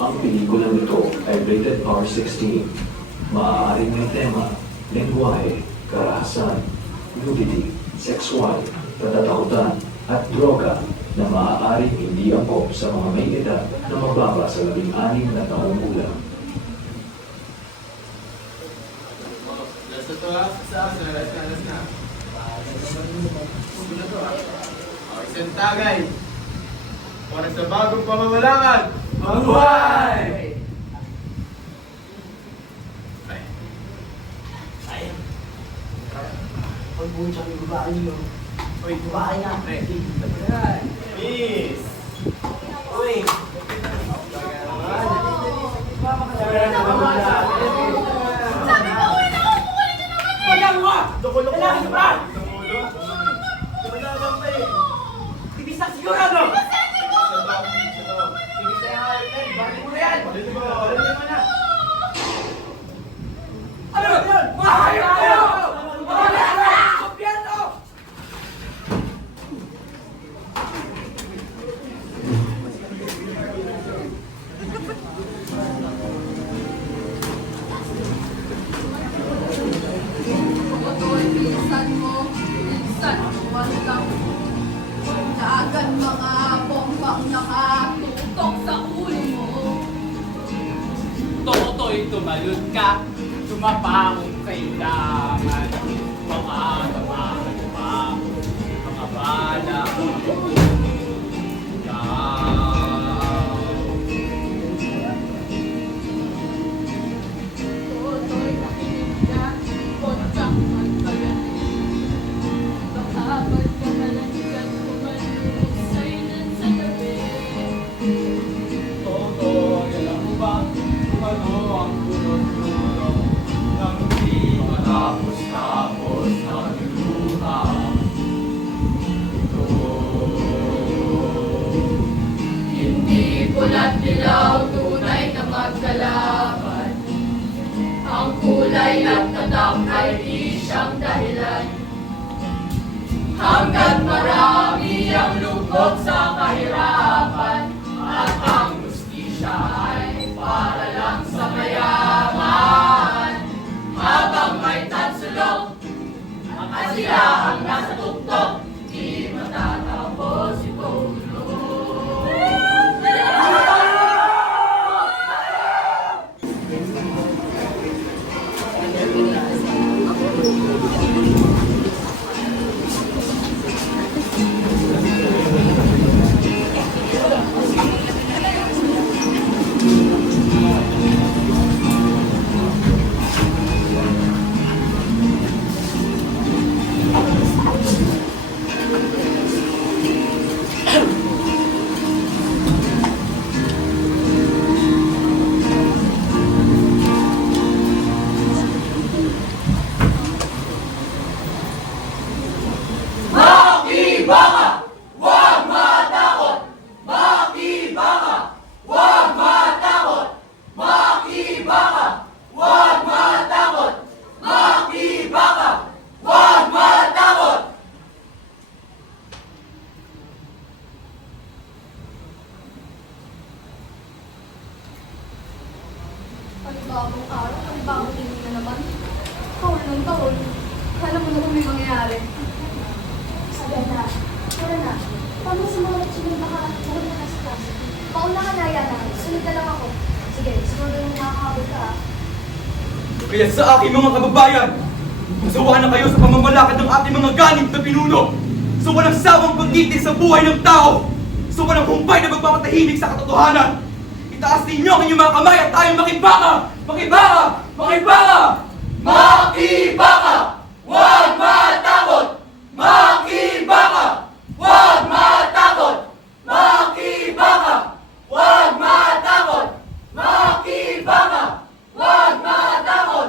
Ang pelikulang ito ay rated R16. Maaaring may tema, lengguwahe, karahasan, nudity, sexual, katatakutan, at droga na maaaring hindi angkop sa mga may edad na mababa sa 16 na taong gulang. Tagay para sa bagong pamamalakad, mabuhay! Pagbuhin siya yung babae niyo. Uy, Babae nga. Miss! Uy! Sabi ko, uwi na ako! Kukulit na naman eh! Wala mo! Loko-loko Kailangan ka ba? Tumulo? Malabang pa eh! Tibis na sigurado! Masente mo ako! Tibis na yung harap. Bakit mo na yan? Balik mo na! Ano yun? Mahayop kayo! Wala ka! Kopyado! Tuloy, bilisan mo. Bilisan mo, walang dagat mga bombang nakatutok sa ulo mo. Toto'y tumalun ka, tumapangong kailangan. Mga tamaan pa, mga bala. Tuloy, nakinig ka. Kontsak man pagaling. Bakabal ka na lang dyan kumalit sa ilan sa gabi. Toto'y alam mo ba kung ano ang kulot-kulot ng di matapos-tapos na niluha. Hindi pulat dilaw, tunay na magkalaban. Ang kulay at tatak ay di siyang dahilan. Hanggat marami ang lubog sa kahirapan, at ang justisya ay para lang sa mayaman. Habang may tansulong, ang kasilahang nasa tuktok, di matatapos itong panibagong araw, panibagong tingin na naman. Taon ng taon. Alam mo na kung may mangyayari. Sabi na, tara na. Paano sa mga sunod baka sunod na sa class? Pauna ka na yan na. Sunod na lang ako. Sige, sunod na makakabot ka. Kaya sa aking mga kababayan, masawa na kayo sa pamamalakad ng ating mga ganib na pinuno. Sa walang sawang pagtitis sa buhay ng tao. Sa walang humpay na magpapatahimik sa katotohanan. Itaas ninyo ang inyong mga kamay at tayo makibaka! Makibaka! Makibaka! Makibaka! Huwag matakot! Makibaka! Huwag matakot! Makibaka! Huwag matakot! Makibaka! Huwag matakot!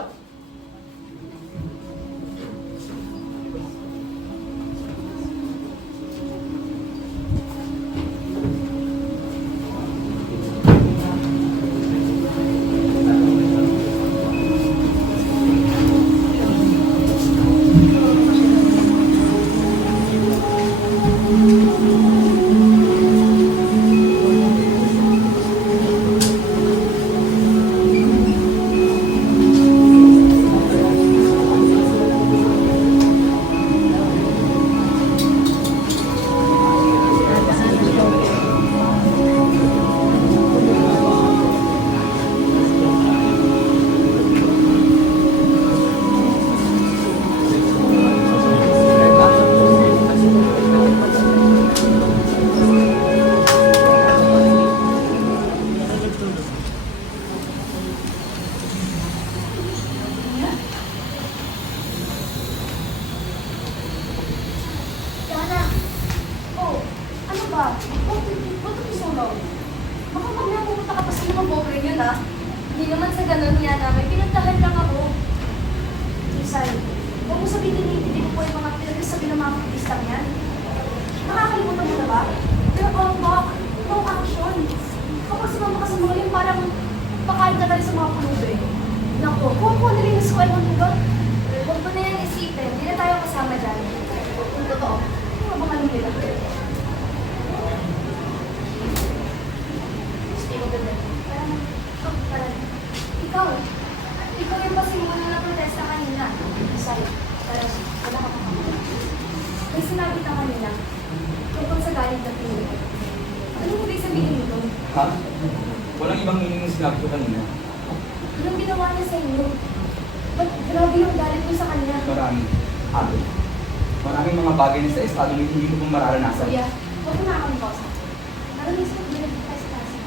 na. Hindi naman sa ganun niya namin. Pinuntahan lang ako. Isay, huwag mo sabihin hindi ko po yung mga pinagsasabi ng mga kapistang yan. Nakakalimutan mo na ba? They're all back. No action. Kapag sumama ka sa mga yung parang pakain ka tayo sa mga pulube. Naku, kung ako na rin yung squad ng lugar. Huwag mo na yan isipin. Hindi na tayo kasama dyan. Kung totoo, ano ba bang alam nila? Stay mo ganda. Parang, ikaw yung pasimula na protesta kanina. Sorry, parang wala ka pa. May sinabi ka kanina, tungkol sa galit na pinili. Anong ibig sabihin nito? Ha? Walang ibang meaning yung sinabi ko kanina. Anong ginawa niya sa inyo? Ba't grabe yung galit mo sa kanya? Maraming alo. Maraming mga bagay na sa estado na hindi mo pong mararanasan. Kuya, huwag mo na akong bosa. Narinig sa pinili tayo sa klase.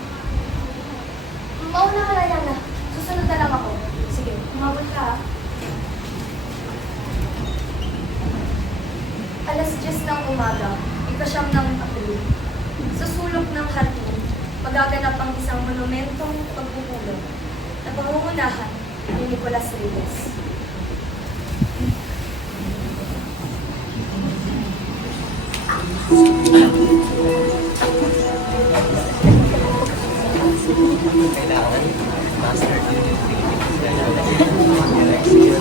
Mauna ka na yan na. Susunod na lang ako. Sige, umabot ka ha. Alas 10 ng umaga, ikasyam ng Abril. Sa sulok ng Hardin, magaganap ang isang monumentong pagpupulong na pangungunahan ni Nicolas Reyes. Kailangan master unit magaling sa community.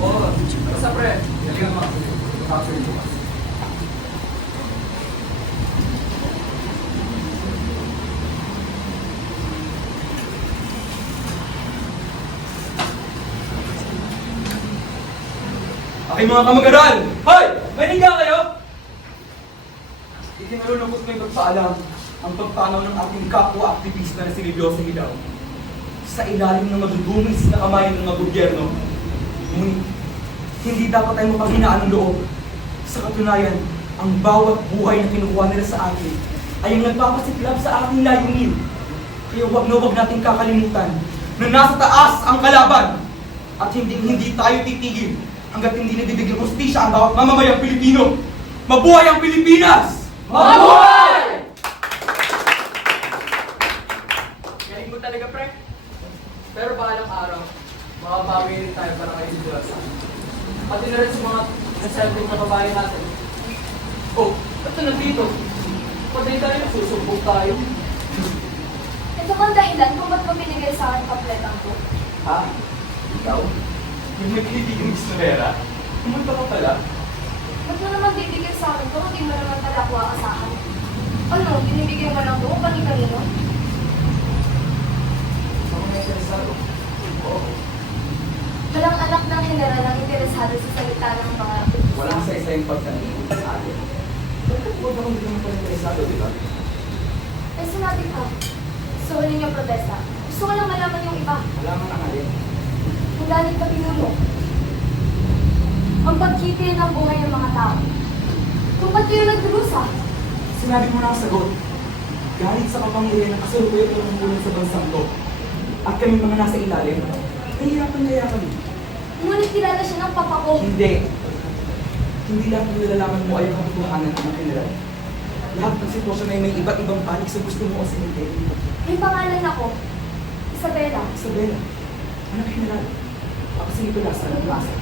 Oo, basta pre. Galingan mo. Capture yung bukas. Aking mga kamag-aral! Hoy! Maninga kayo! Itinalulungkot ko yung pagpaalam ang pagpanaw ng ating kapwa-aktivista na si Liviosa Hilaw sa ilalim ng madudumis na kamay ng mga gobyerno. Ngunit, hindi dapat tayo mapaghinaan ng loob. Sa katunayan, ang bawat buhay na kinukuha nila sa atin ay ang nagpapasiklab sa ating layunin. Kaya huwag na huwag nating kakalimutan na nasa taas ang kalaban at hindi tayo titigil hanggat hindi nabibigyan hustisya ang bawat mamamayang Pilipino. Mabuhay ang Pilipinas! Mabuhay! Galing mo talaga, pre. Pero bahalang araw, makabagay rin tayo para kayo si Diyos. Pati na rin sa mga naselfing na babae natin. Oh, ba't na nandito? Patay tayo, susubok tayo. Ito bang dahilan kung ba't mo binigay sa akin kompletang ko? Ha? Ikaw? Yung nagkilitigong istorera? Pumunta ka pala? Ba't mo naman bibigyan sa akin kung hindi mo naman pala ako aasahan? Ano, binibigyan mo lang ko kung kanino? Ako na interesado. Oo. Walang anak ng general ang interesado sa salita ng mga Walang sa-isa yung pagsanibog sa atin. Bakit huwag akong hindi naman pala interesado, di ba? Eh, sinabi ka. Gusto ko ninyong protesta. Gusto ko lang malaman yung iba. Malaman na nga rin. Kung galit ka pinuno. Ang pagkipil ng buhay ng mga tao. Kung ba't kayo nagdurusa? Sinabi mo na ang sagot. Galit sa kapangyarihan ng kasalukuyan ng mulong sa bansang to. At kami mga nasa ilalim, nahihirapan na yakan. Ngunit kilala siya ng papa ko. Hindi. Hindi lahat ng nilalaman mo ay ang katotohanan ng general. Lahat ng sitwasyon ay may iba't ibang panig sa gusto mo o sa hindi. May pangalan ako. Isabela. Isabela, anak general, ako si Nicolas, anak Lasa.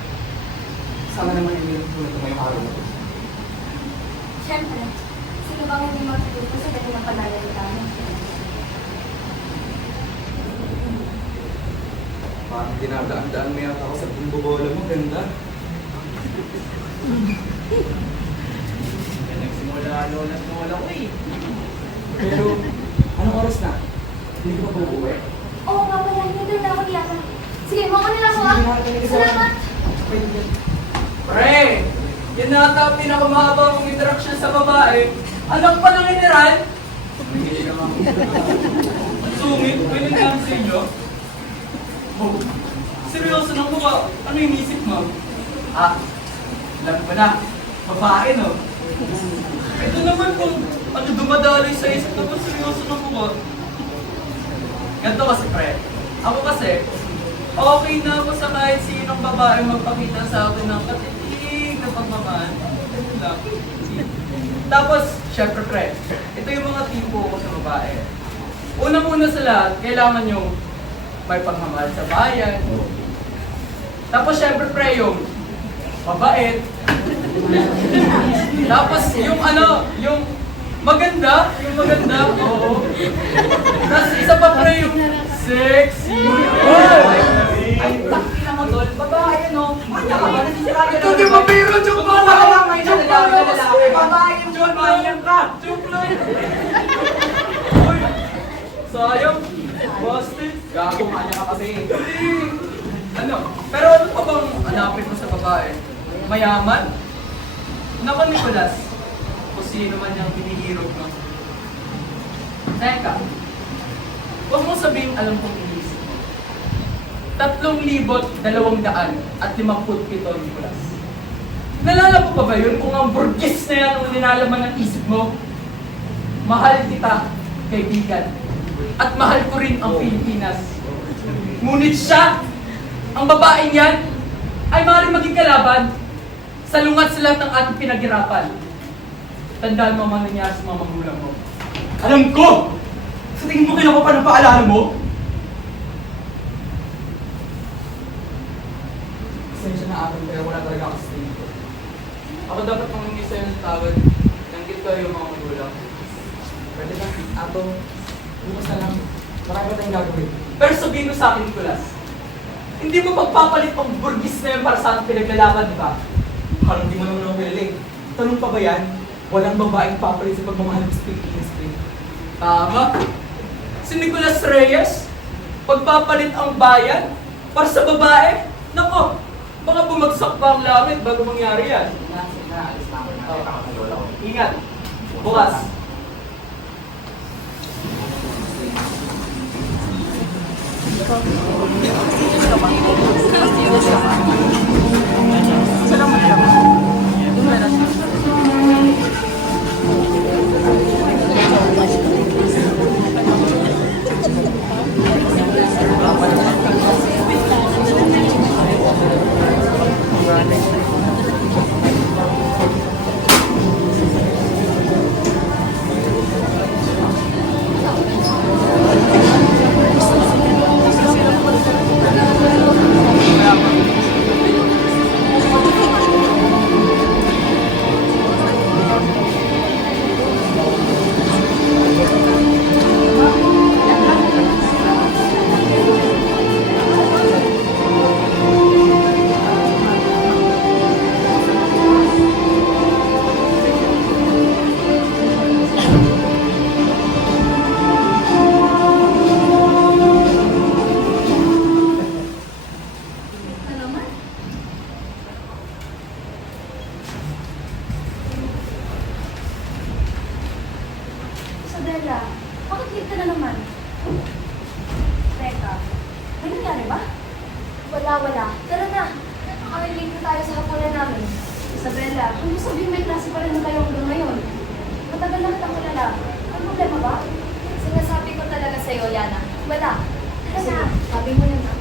Sana naman ay meron ko na ito ngayong araw na ito. Siyempre. Sino bang hindi magtutulpo sa ganyan ng pananalita mo? Parang dinadaan-daan mo yata ako sa bumbubola mo, ganda. Yan nagsimula lola't lola ko eh. Pero, anong oras na? Hindi ko pa uuwi. Oo nga pala, hindi na ako niyata. Sige, mauna na ako ah. Sige, nakakalimutan ko. Salamat! Pre! Yan nata ang pinakamahaba mong interaction sa babae. Anak pa ng general? Hindi naman. Ang sungit, pwede lang sa inyo. Oh, seryoso nang mukha. Ano yung isip mo? Ah, alam ko na. Babae, no? Ito naman kung ano dumadaloy sa isip na kung seryoso ng mukha. Ganito kasi, pre. Ako kasi, okay na ako sa kahit sinong babae magpakita sa akin ng katitig na pagmamahal. Ganun lang. Tapos, syempre, pre, ito yung mga tipo ko sa babae. Unang-una sa lahat, kailangan yung may pagmamahal sa bayan. Tapos, syempre, pre, yung mabait. Tapos, yung yung maganda, oo. Tapos, isa pa, pre, yung sexy. Ay, takina mo, tol. Babae, no? Manya ka ba? Nasisiraan ka na. Ito di ba biro? Joke Huwag mo lang! kalamangay na lalaki na lalaki. Babae yung Joke lang. manyan ka! Joke lang. Uy, sayang. Busted. Gago, manya ka kasi. Ano? Pero ano pa bang hanapin mo sa babae? Mayaman? Naku, Nicolas. Kung sino man yung pinihirog mo. Teka. Huwag mo sabihin alam kong inisip mo. 3,257, Nicolas. Nalala mo pa ba yun kung ang burgis na yan ang nilalaman ng isip mo? Mahal kita, kaibigan. At mahal ko rin ang Pilipinas. Ngunit siya, ang babaeng yan, ay maaaring maging kalaban sa lungat sa lahat ng ating pinaghirapan. Tandaan mo ang nangyari sa mga magulang mo. Alam ko! Sa tingin mo kailan ko pa ng paalala mo? Pasensya na akin, pero wala talaga ako sa tingin ko. Ako dapat mangingi sa'yo ng tawad. Nanggit ko yung mga magulang. Pwede ba? Ato, bukas na lang. Marami pa tayong gagawin. Pero sabihin mo sa akin, Nicolas, hindi mo magpapalit ang burgis na yan para sa ating pinaglalaban, di ba? Parang di mo naman ako kilaling. Tanong pa ba yan? Walang babaeng papalit sa pagmamahal ng Philippines. Tama. Si Nicolas Reyes, pagpapalit ang bayan para sa babae. Nako, baka bumagsak pa ang langit bago mangyari yan. Naalis na ako. Nakakakalola ko. Ingat. Bukas. Na naman. Isabella, bakit late ka na naman? Teka, may nangyari ba? Wala. Tara na. Kami late na tayo sa hapunan namin. Isabella, kung mo sabihin may klase pa rin na kayo hanggang ngayon. Matagal na kitang kilala. May problema ba? Sinasabi ko talaga sa'yo, Yana. Wala. Tara na. Sabi mo na.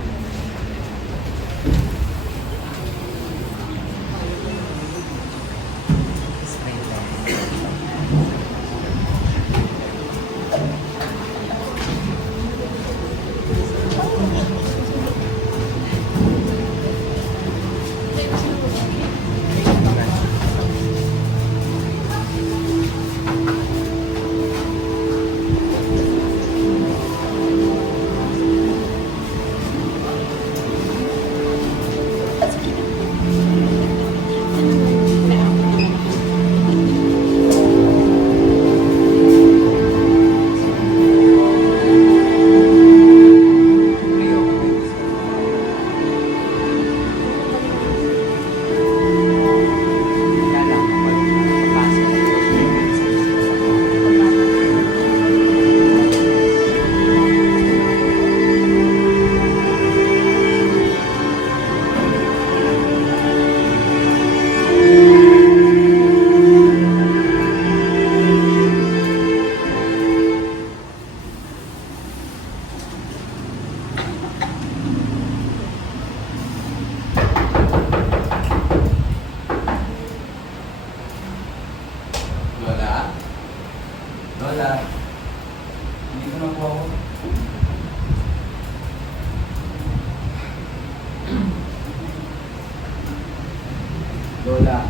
Lola,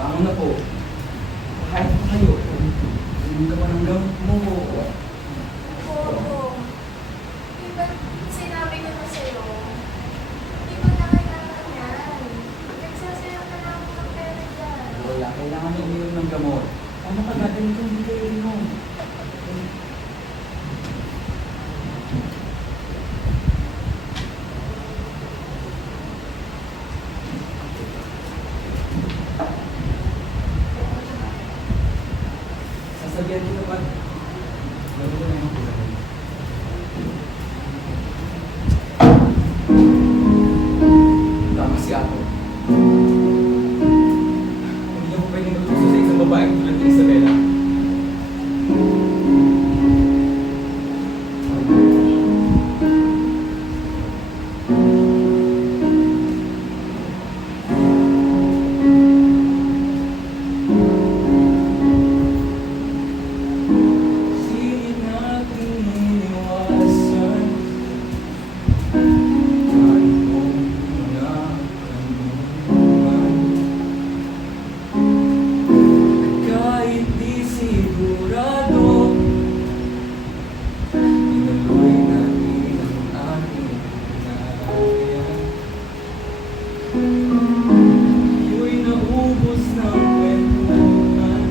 bangon na po. Kahit pa kayo. Inom ka pa ng gamot mo. Oo. Di ba sinabi ko na sa'yo? Di ba na kailangan yan? Nagsasayang ka na ako ng pera dyan. Lola, kailangan na uminom ng gamot. Ano ka natin kung hindi kayo inom? Sasabihan ko naman. Lalo ko na yung kulang. Tama si Ato. Hindi ako pwedeng magpuso sa isang babaeng tulad ni Isabela. Di natin iniwasan kahit kung nakanuman. Kahit di sigurado, inuloy natin ang ating narayan. Ako'y naubos ng kwentuhan.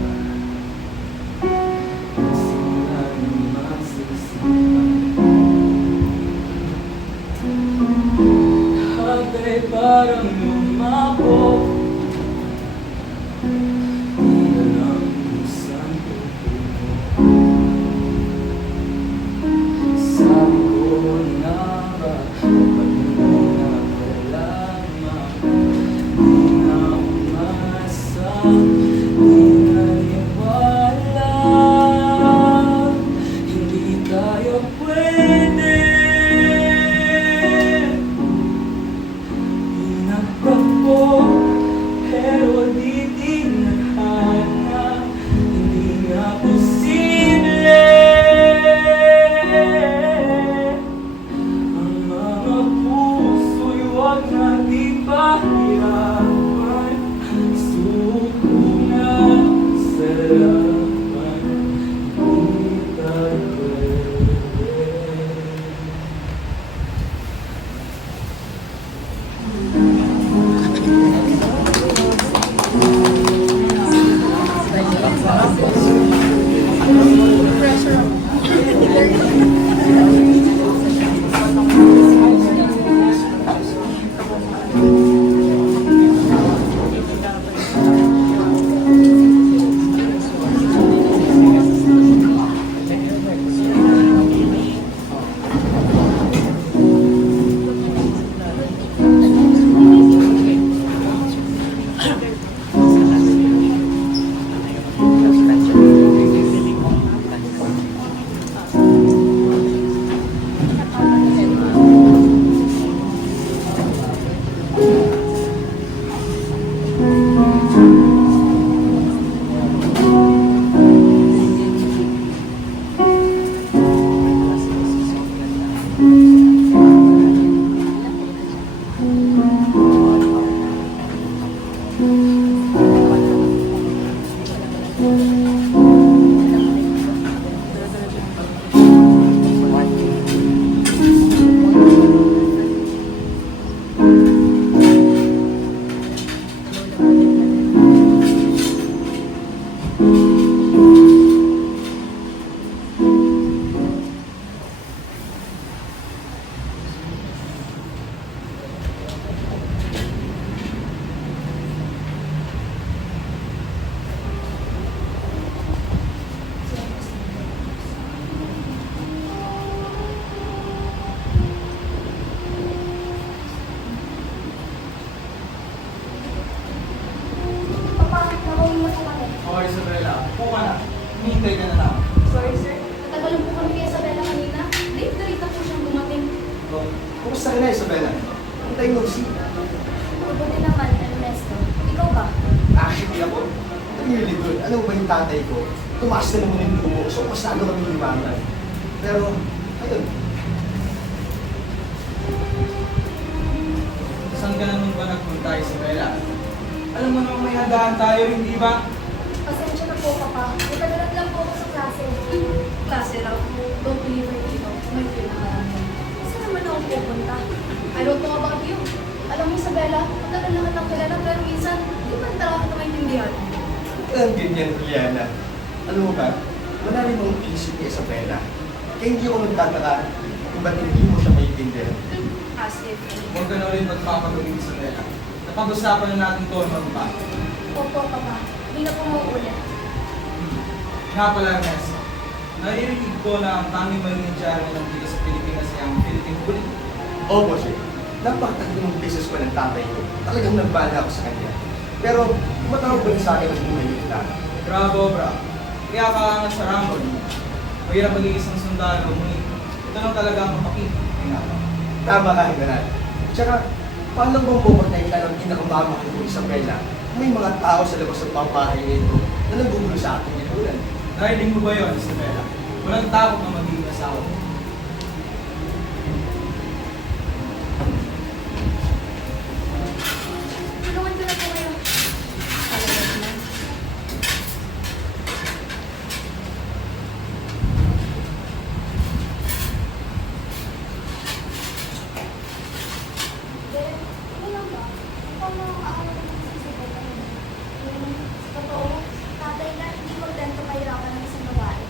Simula ng masisipan. Lahat ay parang lumabo. Di alam kung saan tutungo. Sabi ko na ba, kapag muna ka lamang. Di na umasa, di naniwala. Hindi tayo pwede. Di nagtakbo, pero di tinadhana. Hindi nga posible. Ang mga puso'y huwag natin pahirapan. Suko na sa laban, hindi tayo pwede. Papa, nawawin mo po kami. Oh, Isabela, upo ka na. Hinihintay ka na lang. Sorry, sir. Natagalan po kami kay Isabela kanina. Late na late na po siyang dumating. Oh, kumusta ka na, Isabela? Ang tayo mo si... Mabuti naman, Ernesto. Ikaw ba? Actually ako, really good. Alam mo ba yung tatay ko? Tumaas na naman yung dugo, so pasado kami yung libangan. Pero, ayun, Saan ka naman ba nagpunta, Isabela? Alam alam mo naman may handaan tayo, hindi ba? Pasensya na po, Papa. Natagalan lang po ako sa klase. Klase raw. Don't believe it dito. May pinakaramdam. Saan naman ako pupunta? I don't know about you. Alam mo, Isabella, matagal naman ng kilala, pero minsan, di ba talaga ito maintindihan? Ang ganyan, Liana. Alam mo ba, malalim ang isip ni Isabella. Kaya hindi ako nagtataka kung ba't hindi mo siya maintindihan. As if. Huwag ka na ulit magpapaguling sa nila. Napag-usapan na natin to noon pa. Opo, Papa. Hindi na po mauulit. Nga pala, Ernesto. Naririnig ko na ang tanging magiging chairman ng dito sa Pilipinas ay ang Philippine Bully. Oo, Jay. Napakatatlong beses ko ng tatay ko. Talagang nagbala ako sa kanya. Pero, tumatawag pa rin sa akin ang buhay nila. Bravo, bravo. Kaya kaangat sa Ramon. Mahirap magiging isang sundalo, ngunit ito lang talaga ang mapakita. Tama ka, General. Tsaka, paano bang puportahin ka ng pinakamamahal ko, Isabella? May mga tao sa labas ng pamahay nito na nagugulo sa ating lipunan. Narinig mo ba yun, Isabella? Walang takot na magiging asawa mo. Tulungan ko na po kayo. Talaga na. Then, ano lang ba? Paano ang aaral ng sisipag sa totoo, tatay na hindi magdento kahirapan ng isang babae.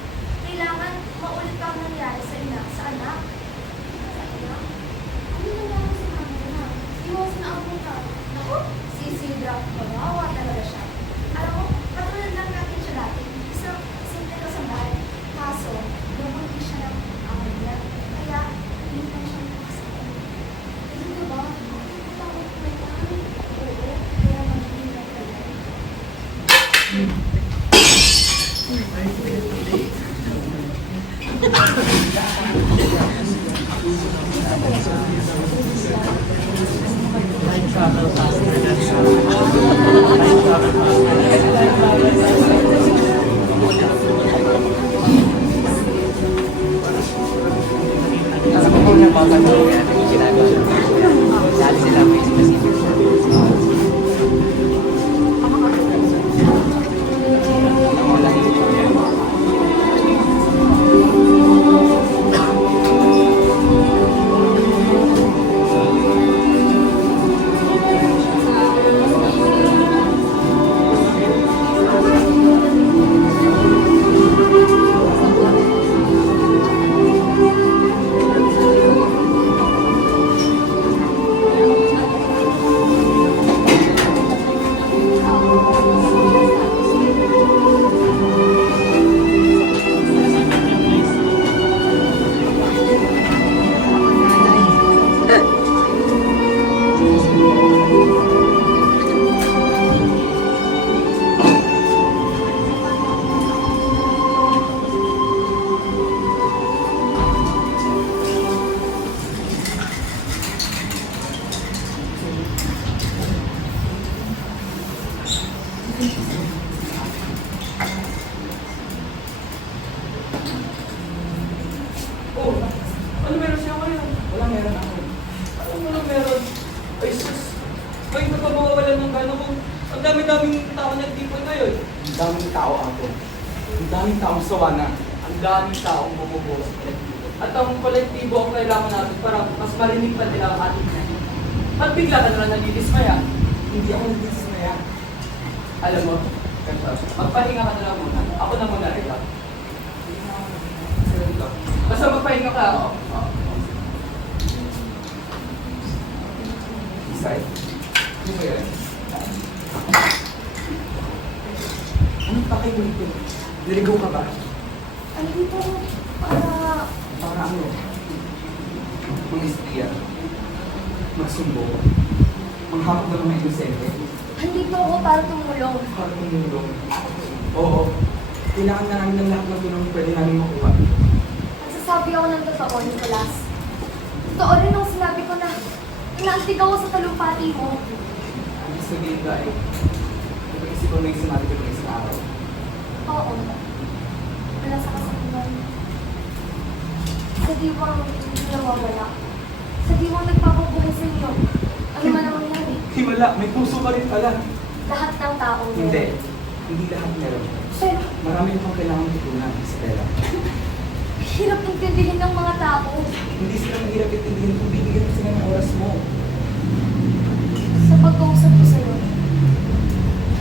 Kailangan maulit pa ang nangyari sa ina, sa anak. Sa ina? Ano nangyari sa anak? Iwasan na ang buka. Naku, si Sidra, kawawa talaga siya. Alam mo, katulad lang natin siya dati. Isang simple kasambahay. Kaso, nabunti siya ng amin niya. Kaya, hindi na siya nakasama. Kasi diba, takot ko may tayo. Oo, kaya magiging na tayo. Oh, ano meron siya ngayon? Wala meron ako. Alam mo lang meron. Ay, sus. Ay, ito pa mawawalan ng gano'n kung ang dami-daming tao nagtipon ngayon. Ang daming tao ako. Ang daming taong sawa na. Ang daming taong bumubuo sa kolektibo. At ang kolektibo ang kailangan natin para mas marinig pa nila ang ating nanay. At bigla ka na lang nagdidismaya. Hindi ako nagdismaya. Alam mo, magpahinga ka na lang muna. Ako na muna rin lang. Basta magpahinga ka. Isay? Ano ba yan? Anong pakay mo ito? Naligaw ka ba? Ano dito? Para... Para ano? Mag-istiya. Magsumbo. Manghapot na mga inosente. Andito ako para tumulong. Para tumulong. Oo. Kailangan na namin ng lahat ng tulong pwede namin makuha. Nagsasabi ako ng totoo, Nicolas. Totoo rin ang sinabi ko na inaantig ako sa talumpati mo. Ang sabihin ka ay, napag-isipan mo yung sinabi ko ng isang araw. Oo. Wala sa kasakulan. Sa diwang hindi nawawala. Sa diwang nagpapabuhay sa inyo. Ano man ang mangyari. Himala, may puso ka rin pala. lahat ng tao meron. Hindi. Hindi lahat meron. Pero, Marami kang kailangan tutunan, Isabela. hirap intindihin ng mga tao. Hindi sila mahirap itindihin kung bibigyan mo sila ng oras mo. Sa pag-uusap ko sa'yo,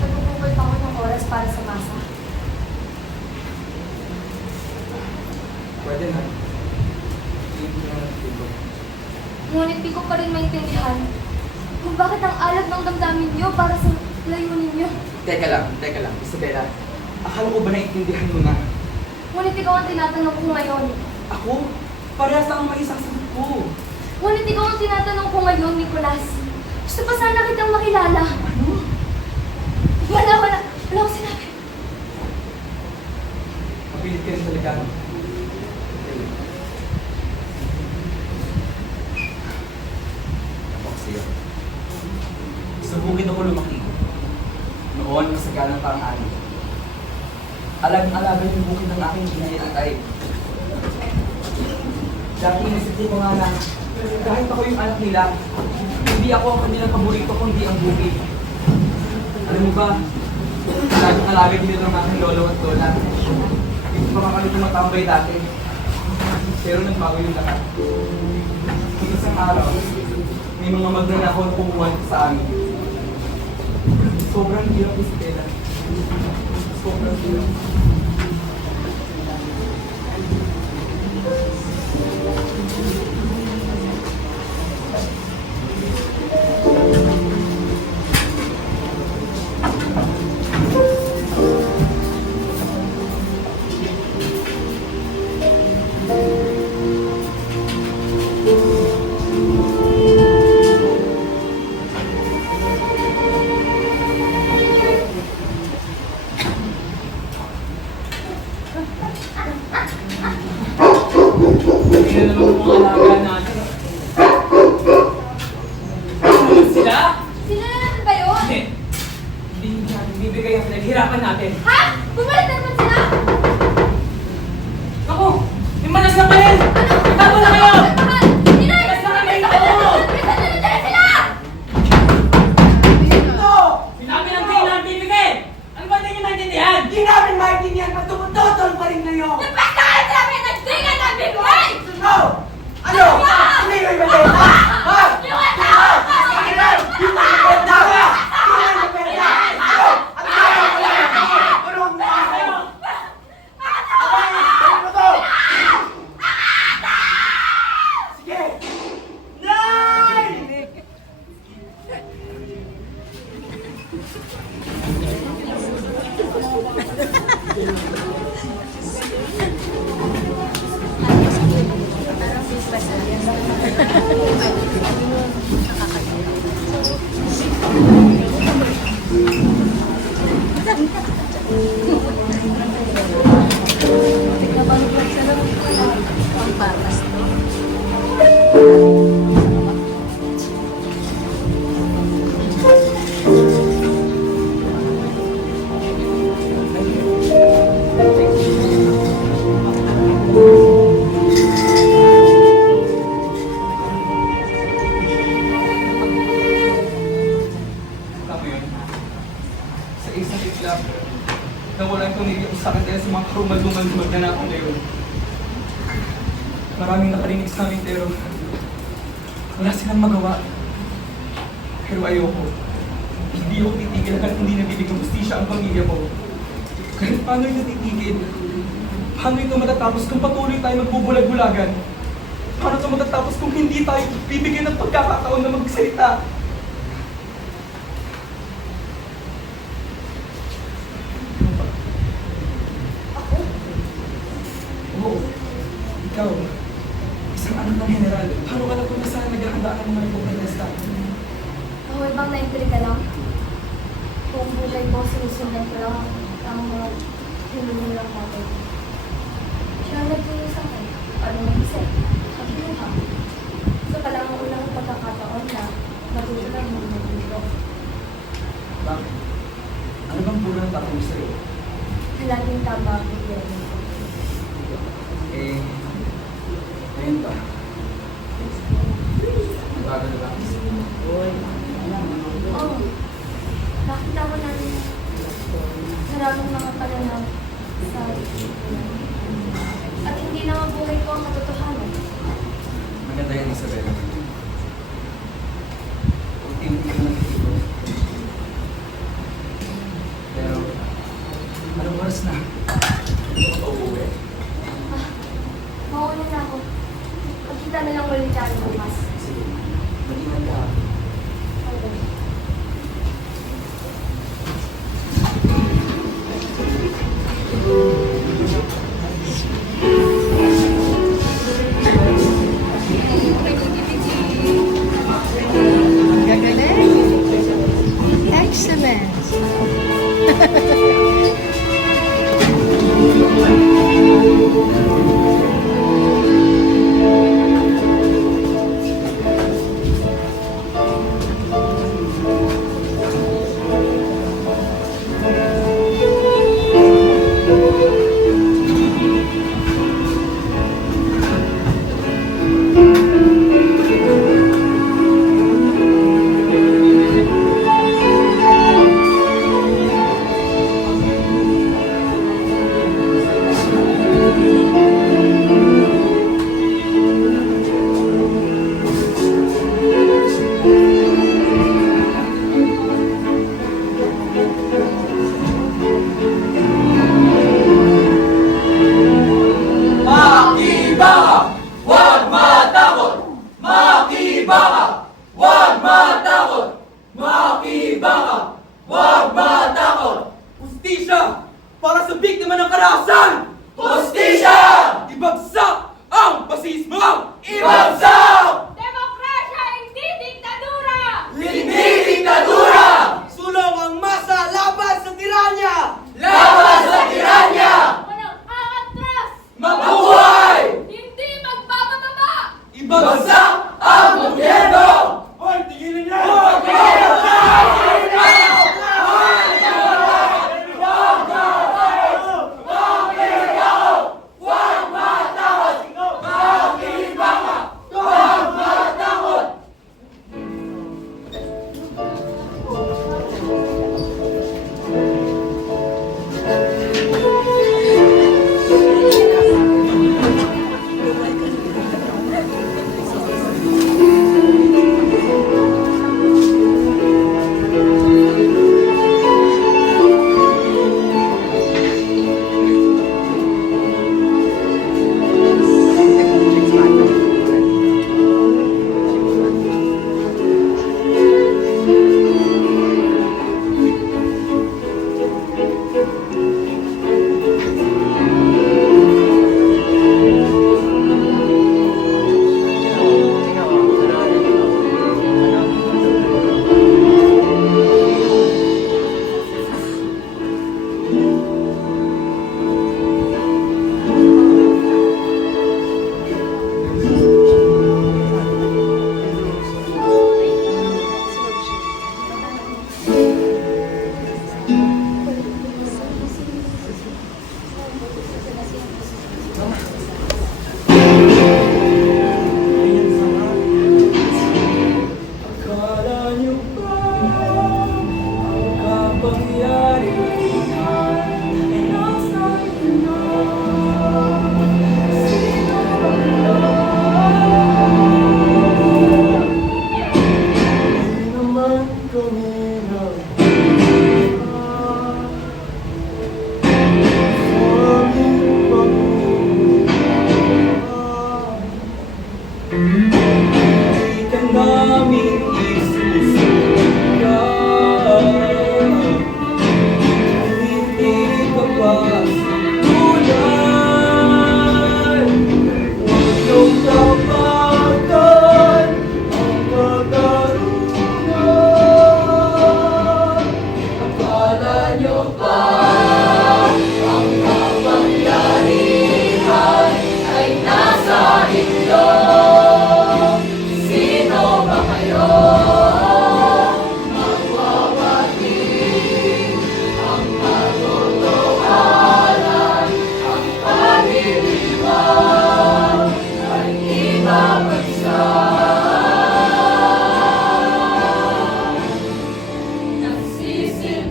nagpupukol pa ako ng oras para sa masa. Pwede na. Hindi ko na natito. Ngunit di ko pa rin maintindihan kung bakit ang alat ng damdamin niyo para sa layunin niyo. Teka lang, Isabela. Akala ko ba naiintindihan mo na? Ngunit ikaw ang tinatanong ko ngayon. Ako? Parehas lang ang may isang sagot ko. Ngunit ikaw ang tinatanong ko ngayon, Nicolas. Gusto pa sana kitang makilala. Ano? Wala akong sinabi. Mapilit ka rin talaga. No? Ako kasi yun. Sa bukid ako lumaki. Noon, masagalang parang ani. Alagang-alaga yung bukid ng aking ginaiatay. Dati inisip ko nga na kahit ako yung anak nila, hindi ako ang kanilang paborito kundi ang bukid. Alam mo ba, alagang-alaga din nila ng aking lolo at lola. Hindi ko pa kami tumatambay dati. Pero nagbago yung lahat. Kung isang araw, may mga magnanakaw na kumuha sa amin. Sobrang hirap ni Stella. Sobrang hirap. Hindi na naman mga alaga natin. Sila? Sino na natin ba yun? Hindi natin bibigay ang pinaghirapan natin. Ha? Bumalik na naman sila! Ako! Yung manas na kayo! Tago na kayo! Inay! Manas na kami! Bilisan na nandiyan sila! Sinabi lang kayo na ang bibigay! Ano ba hindi nyo maintindihan? Di namin maintindihan na tumututol pa rin ngayon. Basta ka sinabi na di ka nabigay! No! Ano? Ano yung ibenta? Ha? Yung asawa ko! Sige na! Yung ibenta ka! Yung ibenta! Ano? Ano ang ano ang nakasayo? Ano mo to? Sige! Nay! Tama yun. Sa isang itlap, nawala yung pamilya ko sa akin dahil sa mga karumal-dumal na ako ngayon. Maraming nakarinig sa amin pero wala silang magawa. Pero ayoko. Hindi ako titigil hanggang hindi nabibigyan justisya ang pamilya ko. Kahit paano yung natitigil? Paano ito matatapos kung patuloy tayo magbubulag-bulagan? Paano ito matatapos kung hindi tayo bibigyan ng pagkakataon na magsalita? Ako? Oo. Ikaw, isang anak ng general, paano ka napunta sa naghahandaan ng mga protesta? Bawal bang na-entry ka lang? Kung buhay ko, sinusundan ko lang ang mga hinuhulang natin. Siya nagtuloy sa akin. Paano mag-isip? At binuha. So pala ang unang pagkakataon na matutunan mo ng mundo. Bakit? Ano bang puro ng tatay mo sa'yo? Laging tama ang gobyerno. Eh, ngayon ba? Nagbago na ba? Oh, bakit? nakita ko na maraming mga paganap sa at hindi na mabuhay ko ang katotohanan. Maganda yan, Isabela. Unti-unti ko nakikita. Pero, anong oras na? Hindi ko pa uuwi. Mauna na ako. Pagkita na lang ulit tayo bukas. Sige, mag-ingat ka. Okay. Gagaling. Excellent. Makibaka! Huwag matakot! Makibaka! Huwag matakot! Makibaka! Huwag matakot! Hustisya! Para sa biktima ng karahasan! Hustisya! Ibagsak ang basismo! Ibagsak! Demokrasya, hindi diktadura! Hindi diktadura! Sulong ang masa laban sa tiranya! Laban sa tiranya! Walang aatras! Mabuhay! Hindi magbababa! Ibagsak ang gobyerno! Hoy, tigilin niya! Nagsisisi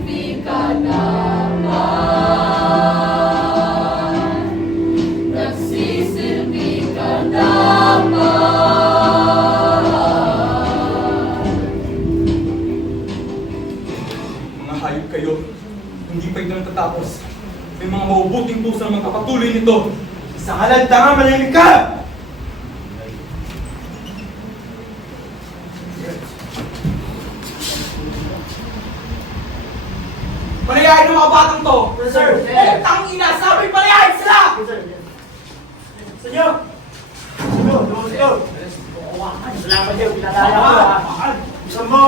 Hindi pa ito natatapos. May mga mabubuting puso na magpapatuloy nito. Sa halad tanga, malamig ka! Palayain ng mga batang to! Yes, sir. Eh, tang ina, sabi palayain sila! Senyor! Senyor! Salamat kayo, pinalaya ko ha. Isang mo!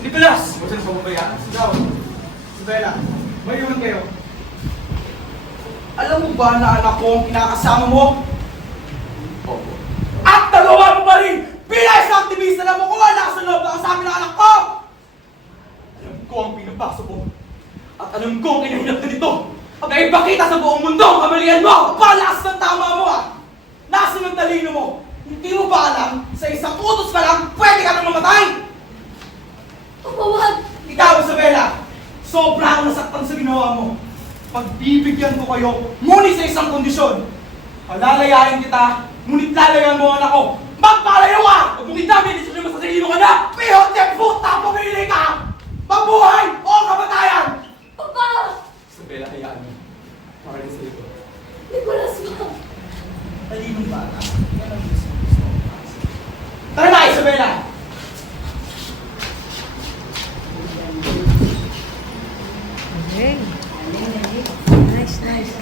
Nicholas! Huwag siya sa babayaan. Ikaw, Isabela, May iwan kayo. Alam mo ba na anak ko ang kinakasama mo? Opo. At nagawa mo pa rin! Bilang isang aktivista na mo kung wala sa loob ng kasama ng anak ko! Alam ko ang pinapasok mo. At alam ko ang kinahinap na nito. At naipakita sa buong mundo ang kamalian mo! Palas ng tama mo ah! Nasa ng talino mo! Hindi mo ba alam, sa isang utos ka lang, pwede ka nang mamatay! Papa, wag! Ikaw, Isabela, sobra akong nasaktan sa ginawa mo. Pagbibigyan ko kayo, ngunit sa isang kondisyon. Palalayain kita, ngunit lalayan mo ang anak ko. Magpalayo ka! Huwag mong idami, desisyon mo sa sarili mo ka na! Pero puta, pumili ka! Mabuhay o kamatayan! Papa! Isabela, hayaan mo. Makinig sa ito. Nicholas, wag! Talinong bata. Yan ang gusto mo. Tara na, Isabela! Okay. Nice, nice.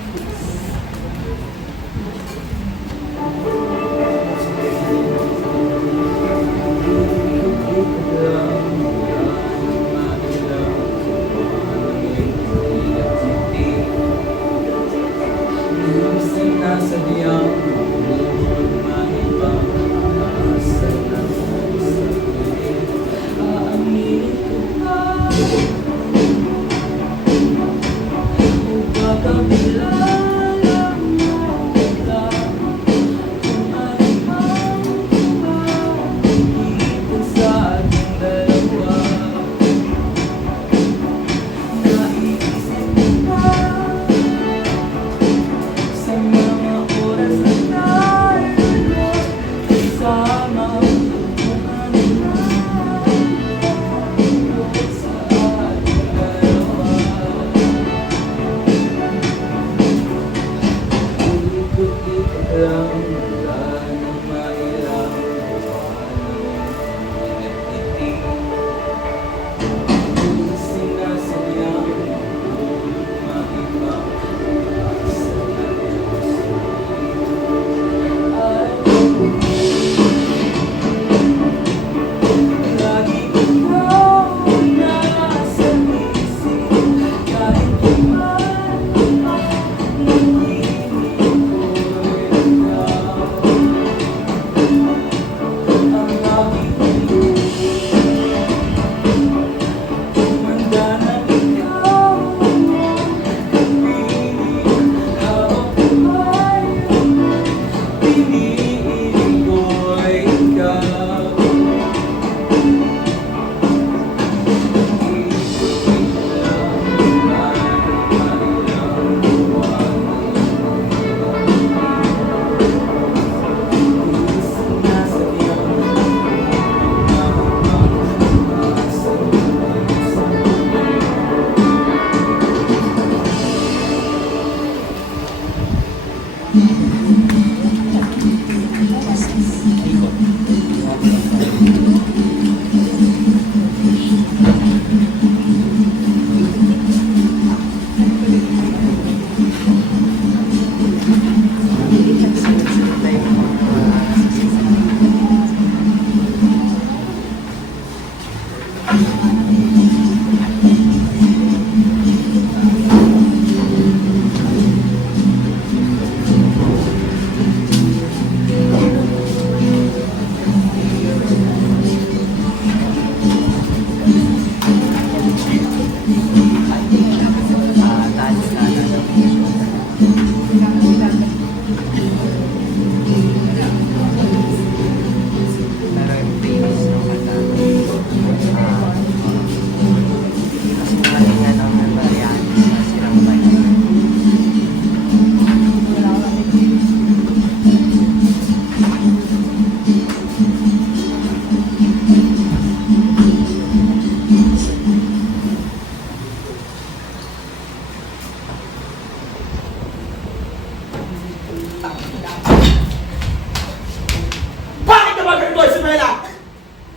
Bakit ka ba ganito, Isabela?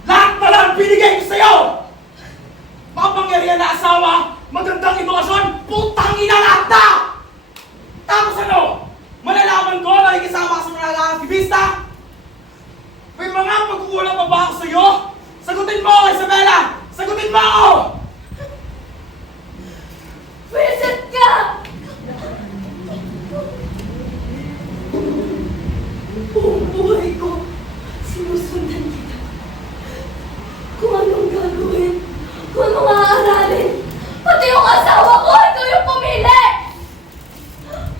Lahat na lang binigay ko sa'yo! Mapangyarihan na asawa, magandang edukasyon, putang ina lahat na! Tapos ano? Malalaman ko na ikisama ka sa mga aktivista? May mga pagkukulang pa ba ako sa'yo? Sagutin mo ako, Isabela! Sagutin mo ako! Visit ka! Buong buhay ko, sinusundan kita. Kung anong gagawin, kung anong aaralin, pati yung asawa ko, ito yung pumili!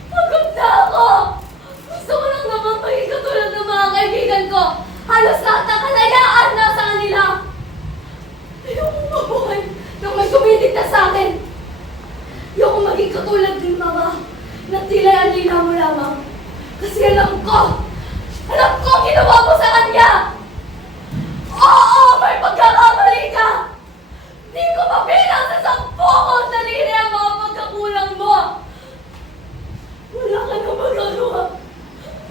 Pagod na ako! Gusto ko lang naman maging katulad ng mga kaibigan ko. Halos lahat ng kalayaan nasa kanila. Ayoko mabuhay nang may tumitigtas sa akin. Ayoko maging katulad din mama na tila ang lila mo lamang. Kasi alam ko ginawa mo sa kanya! Oo, may pagkakamali ka! Di ko mabilang sa 10 kong sarili ang mga pagkakulang mo! Wala ka na magagawa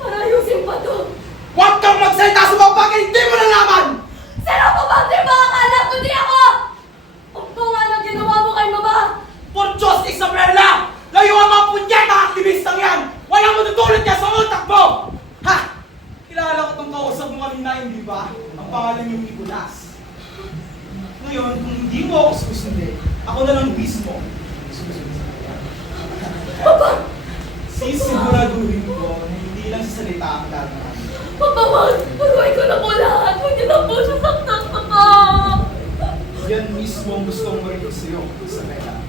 para ayusin pa to. Huwag kang magsalita sa mga bagay hindi mo nalaman! Sino pa ba ang mga anak kundi ako? Ang tunga ng ginawa mo kay mama! For Diyos, Isabela! Layo ang mga punyet na aktivistang yan! Walang matutulad niya sa utak mo! Ha? Kilala ko itong kausap mo kanina, hindi ba? Ang pangalan yung Nicolas. Ngayon, kung hindi mo ako susundin, ako na lang mismo susunod sa kanya. Papa! Sisiguraduhin ko na hindi lang sa salita ang gagawin. Papa, gagawin ko na po lahat. Huwag niyo na po siya saktan, Papa! Yan mismo ang gusto kong marinig sa'yo, Isabela.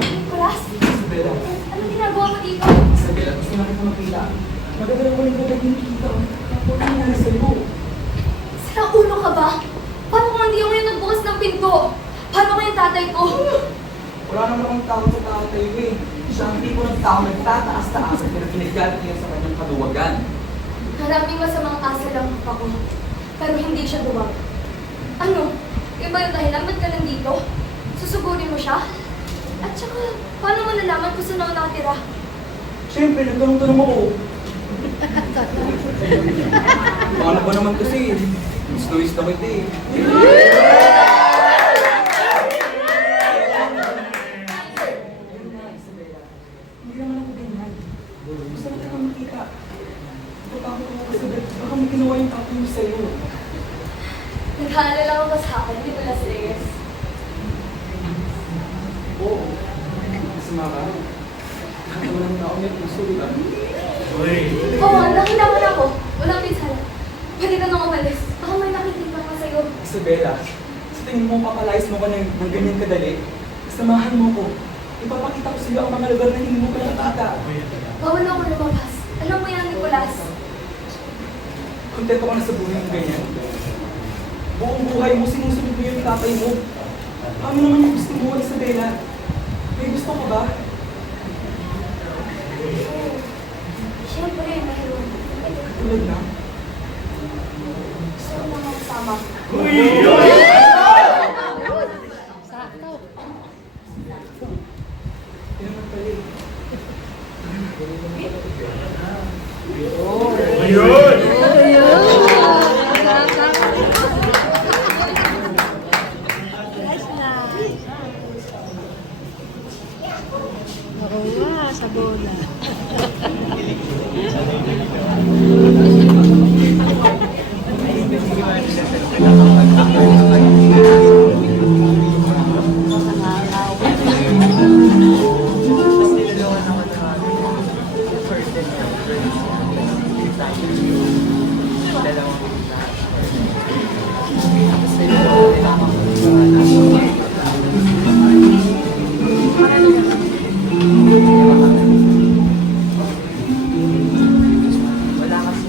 Nicholas, Isabela, anong ginagawa mo dito? Isabela, gusto na kita makita. Magagalang ko rin ko tayo nakikita. Ano nangyari sa'yo? Sarang ulo ka ba? Paano kung hindi ako yung nagbukas ng pinto? Paano ko yung tatay ko? Wala naman akong tao sa tatay ko eh. Siya ang tipo ng tao nagtataas-taas pero pinagalit niya sa kanyang kaluwagan. Maraming masamang asa lang ako. Pero hindi siya duwag. Ano? Iba yung dahilan? Ba't ka nandito? Susugurin mo siya? At saka, paano mo nalaman kung saan ako nakatira? Siyempre, nagtanong-tanong ako. Paano ba naman kasi? Gusto-gusto ko ito eh. Hindi naman ako ganyan. Gusto na kita makita. Pagkakot ako kasi baka may ginawa yung tatay mo sa'yo. Nag-aalala ko ba sa akin, Nicholas Reyes? Oo. Masama ka. Nakatawa naman ako niya puso, di ba? Oo, nakita mo na ako. Walang pinsala. Pwede ka nang umalis. Baka may nakikita ko sa'yo. Isabela, sa tingin mo papalayas mo ka ng ganyan kadali? Samahan mo ko. Ipapakita ko sa iyo ang mga lugar na hindi mo pa nakakita. Bawal ako lumabas. Alam mo yan, Nicholas. Kontento ka na sa buhay mo ganyan. Buong buhay mo, sinusunod mo yung tatay mo. Ano naman yung gusto mo, Isabela? May gusto ka ba? Siyempre, mayroon. Tulad na. Gusto ko mga kasama. Yan naman pala eh. Oo nga, sa bola. Wala kasi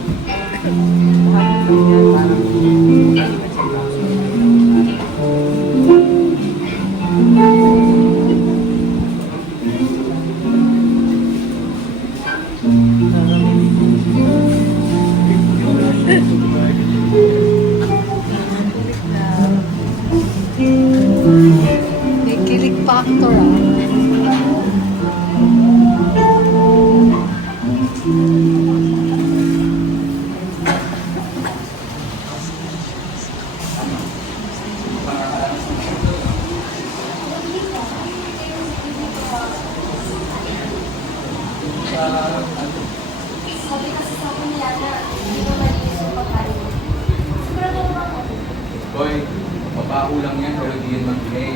Factor ah. Sabi kasi sa akin niya na hindi ko malinis yung pagkain. Sigurado naman ako. Boy, mabaho lang yan, pero di yan magbigay.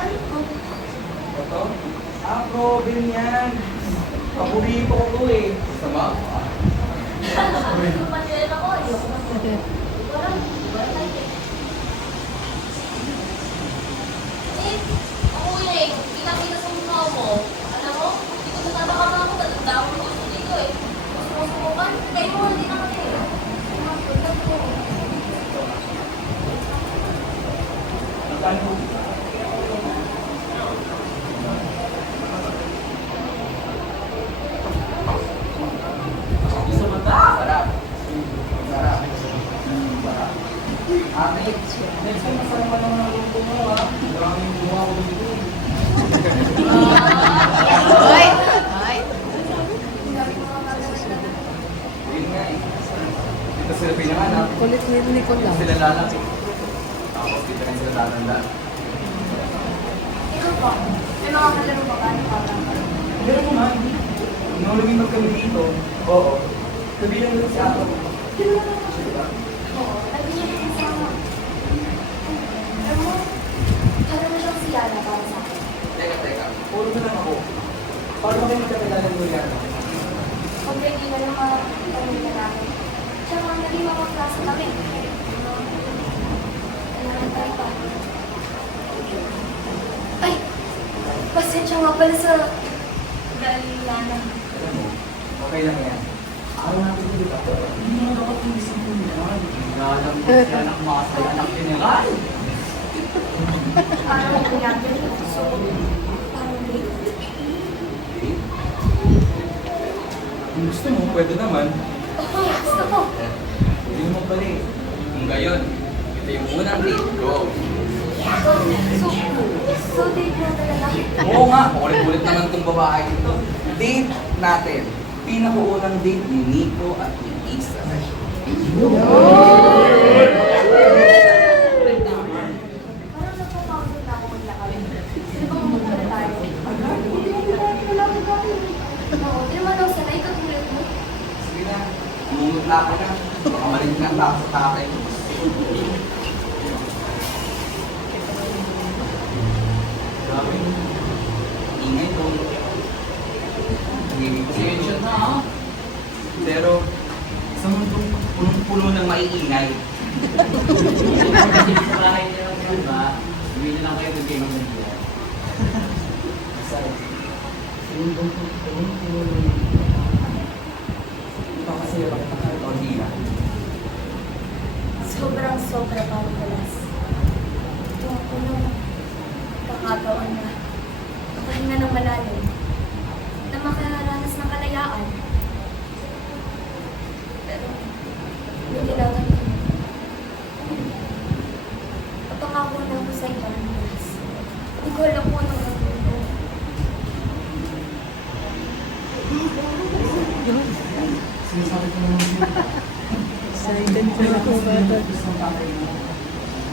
Ano ko? Ito? Robin yan. Paborito ko to eh. Sama? Kumandilan ako. Ayoko na. Wala like it. Eh, ako eh. Kita-kita sa mukha mo. Alam mo, hindi ko natataka ako. Tatanda ako ng gusto dito eh. Susubukan. Kayo mo, hindi na kami. Isa ba ta? Sarap. Sarap. Sarap. Amit. Next time, masarap pa naman ang luto mo ha. Maraming gumawa ko dito eh. Ay! Ay! Yun nga eh. Dito sila pinanganak. Kulit ni Nicole lang. Sila lalaki. Tapos dito rin sila tatanda. Ikaw pa. May mga kalaro ba ka? Ganun naman. Nung lumipat kami dito, oo. Kabilang doon si Ato. Oo, lagi niya rin kasama. Alam mo, parang na siyang siyala para sa akin. Teka. Puro na lang ako. Paano ba kayo magkakilala ng Juliana? Pagpegi na ng mga pamilya namin. Tsaka naging mga klase kami. Elementary pa. Ay! Pasensya nga pala sa Galilana. Alam mo, okay lang yan. Araw natin dito ba? Hindi naman dapat yung isang pumilan. Alam mo siya ng masay anak general. Parang nangyari. So, parang late. Kung gusto mo, pwede naman. Okay, gusto ko. Hindi naman pala eh. Kung gayon, ito yung unang date ko. So date na talaga. Oo nga, ulit-ulit naman itong babae ito. Date natin. Pinakaunang date ni Nico at ni Isa. Parang napapagod na ako maglakad. Sino bang magpunta tayo? Oo, di naman daw sanay katulad mo. Sige na, umunod na ako na. Baka malig na ako sa tatay ko. Grabe. Ingay ko. Hindi pasensya na ha. Pero, sa mundong punong-puno ng maiingay. Kasi sa bahay niya lang yun ba? Sabihin niyo lang kayo doon kayo mag-nagila. Masarap. Ipapasaya ba kita kahit o hindi na? Sobrang sobra pa ang talas. Ito ang unang kakataon na makahinga ng malalim na makaranas ng kalayaan. Pero, hindi lang ganito. Napangako na ako sa iba ng oras. Hindi ko alam kung anong gagawin ko. Sinasabi ko naman siya. Silent sila ko ba ito? Isang tatay mo.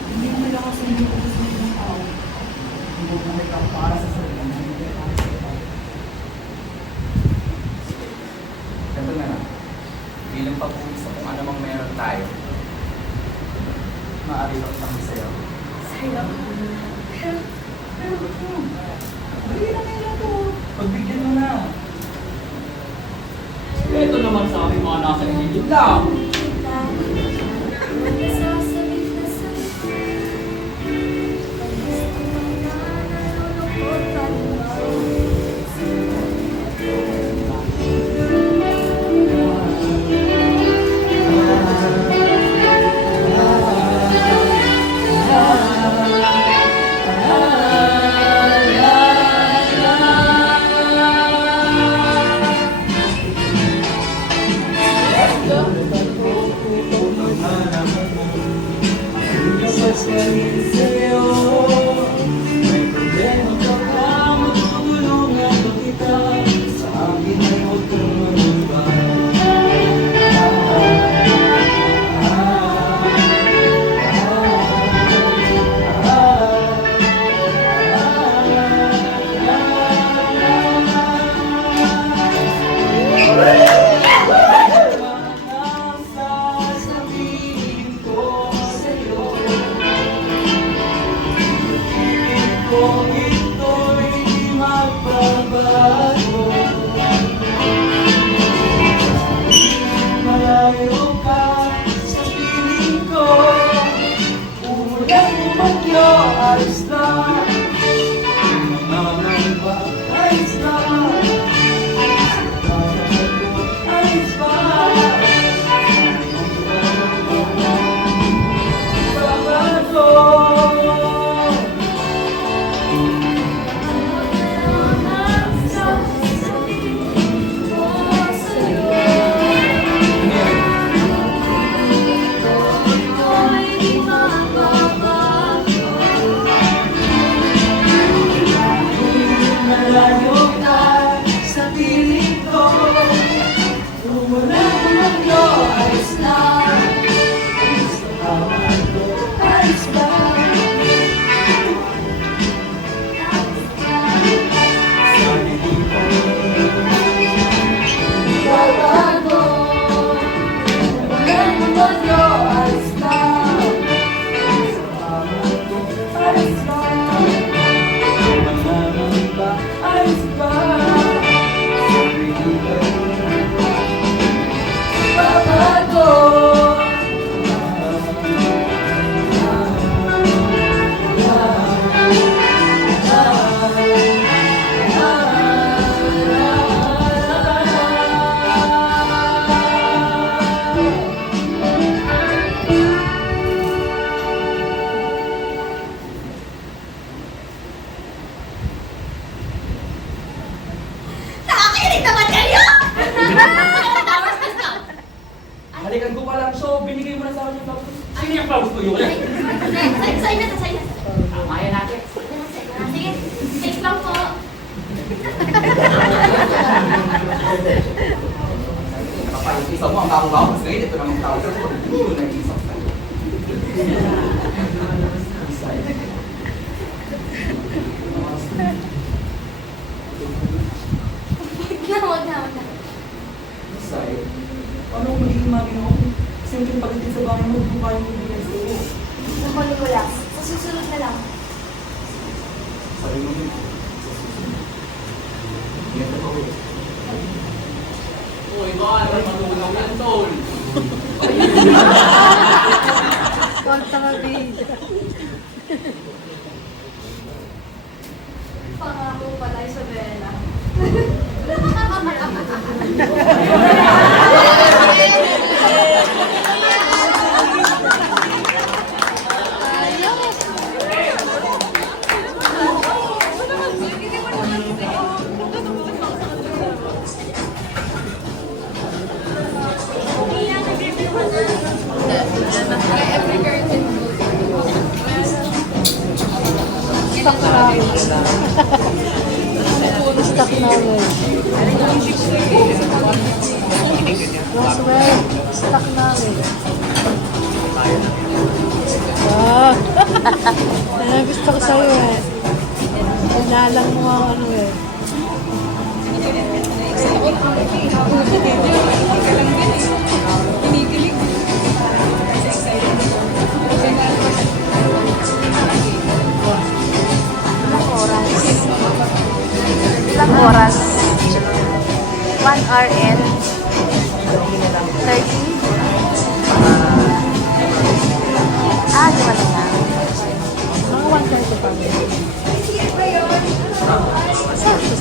Hindi mo nila kasi hindi ko gusto ng tao. Hindi mo buhay ka para sa sarili mo. Hindi ka para sa iba. Ito na lang. Bilang pag-uwisa kung ano mang meron tayo, maaari lang kami sa'yo. Sa'yo. Pero, Dali na kayo na to. Pagbigyan mo na. Ito naman sa aming mga nasa higit lang. Go. dahil sa'yo. May problema ka ba, matutulungan ba kita? Sa akin ay huwag kang manumba. Sasabihin ko sa'yo, kung ito'y di magbabago. Malayo ka sa piling ko, umulan umagyo, ayos lang. Mamay ba, ayos lang. Ayos ba? Malayo ka sa piling ko, umulan umagyo, ayos lang. Ayos ba? Babago, umulan umagyo, ayos lang. Ayos ba? Malaman ba? Ayos ba? Babago. Nakakinig naman kayo! Halikan ko pa lang, so binigay mo na sa akin yung flowers. Sino yung flowers ko yun? Sa'yo na, sa'yo na. Maya natin. Sige, take lang po. Kapag isa mo, ang bawang-bawang, mas ngayon, ito namang tawag ko. Hindi ko nag-isap sa'yo. Wag na. Say, paano kung magiging maging ako? Kasi yung pagdating sa bahay mo, kung paano mo bigyan sa'yo. Naku, Nicolas. Sa susunod na lang. Sabi mo yun. Ganito ko yun. Uy, baka naman matulog yan, tol. Konta ka, babe. Pangako pala, Isabella. Stuck namin. Stuck namin. Roswell, stuck namin. Ah. Yan ang gusto ko sa'yo eh. Inalang mo ang ano eh. Ilang oras? 1 hour and 30? Di ba na? Mga 1.30 pa rin.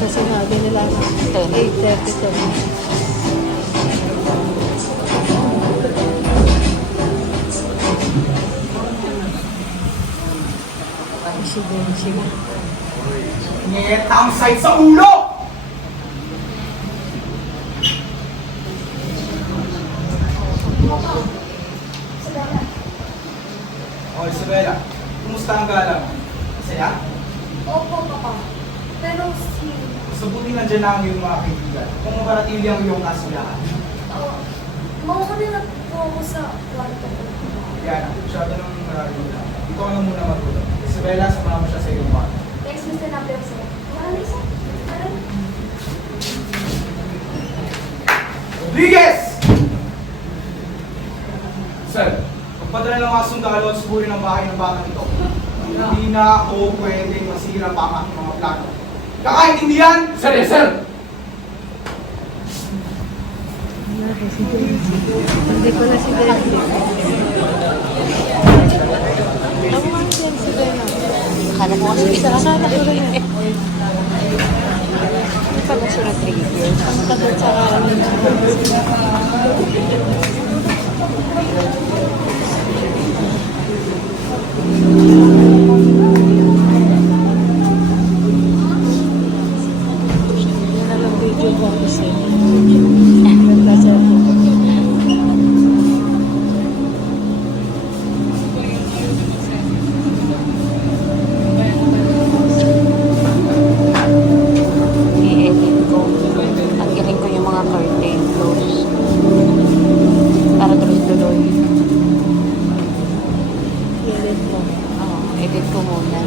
Sa sinabi nila na 8:30 to. Sige. Ngeta ang side sa ulo! Isabella. Oh, Isabella. Kumusta ang gala mo? Masaya? Opo, Papa. Pero Mas mabuti nandiyan na ang iyong mga kaibigan. Kung makarating ang iyong kasiyahan. mauuna na po ako sa kwarto ko. Yan, masyado nang maraming lang. Ikaw na muna matulog. Isabella, samahan mo siya sa iyong kwarto. Thanks, Mr. Napel, sir. Maraming sir. Maraming. Rodriguez! Sir, pagpadala ng mga sundalo at suburin ang bahay ng batang ito. Hindi na ako pwedeng masira pa ang aking mga plano. Kakaintindihan? Sir, yes, sir! Hindi ko na si David. Ako nga siya si David. Akala mo kasi Akala ko rin eh. hindi pa ba siya nag-trigger? Ang tagal sa kalan. Yan na lang video ko kasi. Ganda siya. I-edit ko. Tanggalin ko yung mga curtain close. Para tuloy-tuloy. Edit mo. Oo, edit ko muna.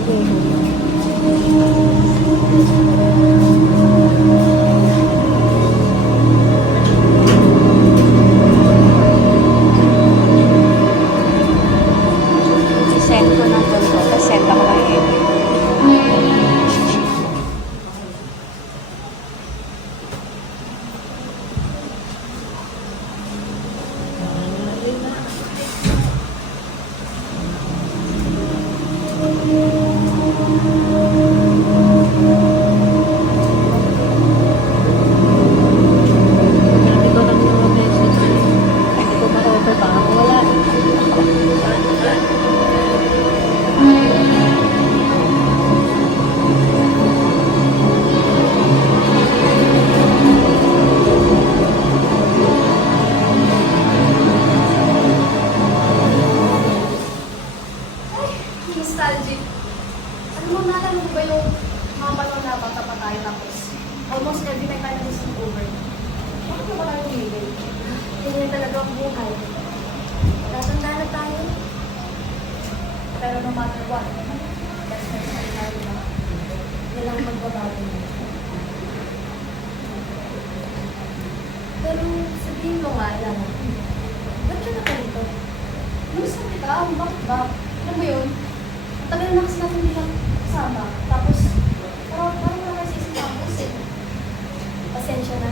I-send ko na doon ko. Tapos send ako ng edit. Hindi ko lang yung message. Hindi ko ma-over pa. Wala. Nostalgic. Ano mo, naalala mo ba yung mga panahon na bata pa tayo tapos almost every night tayo nag-isang over. Bakit na ba tayo umibig? Ganyan talaga ang buhay. Tatanda na tayo. Pero no matter what, that's my story tayo na. Walang magbabago na. Pero sabihin mo nga, Lana, ba't ka na ganito? Namusta kita? Bakit ba? Alam mo yun? Ang tagal na kasi natin bilang kasama. Tapos, parang wala sa isang campus eh. Pasensya na.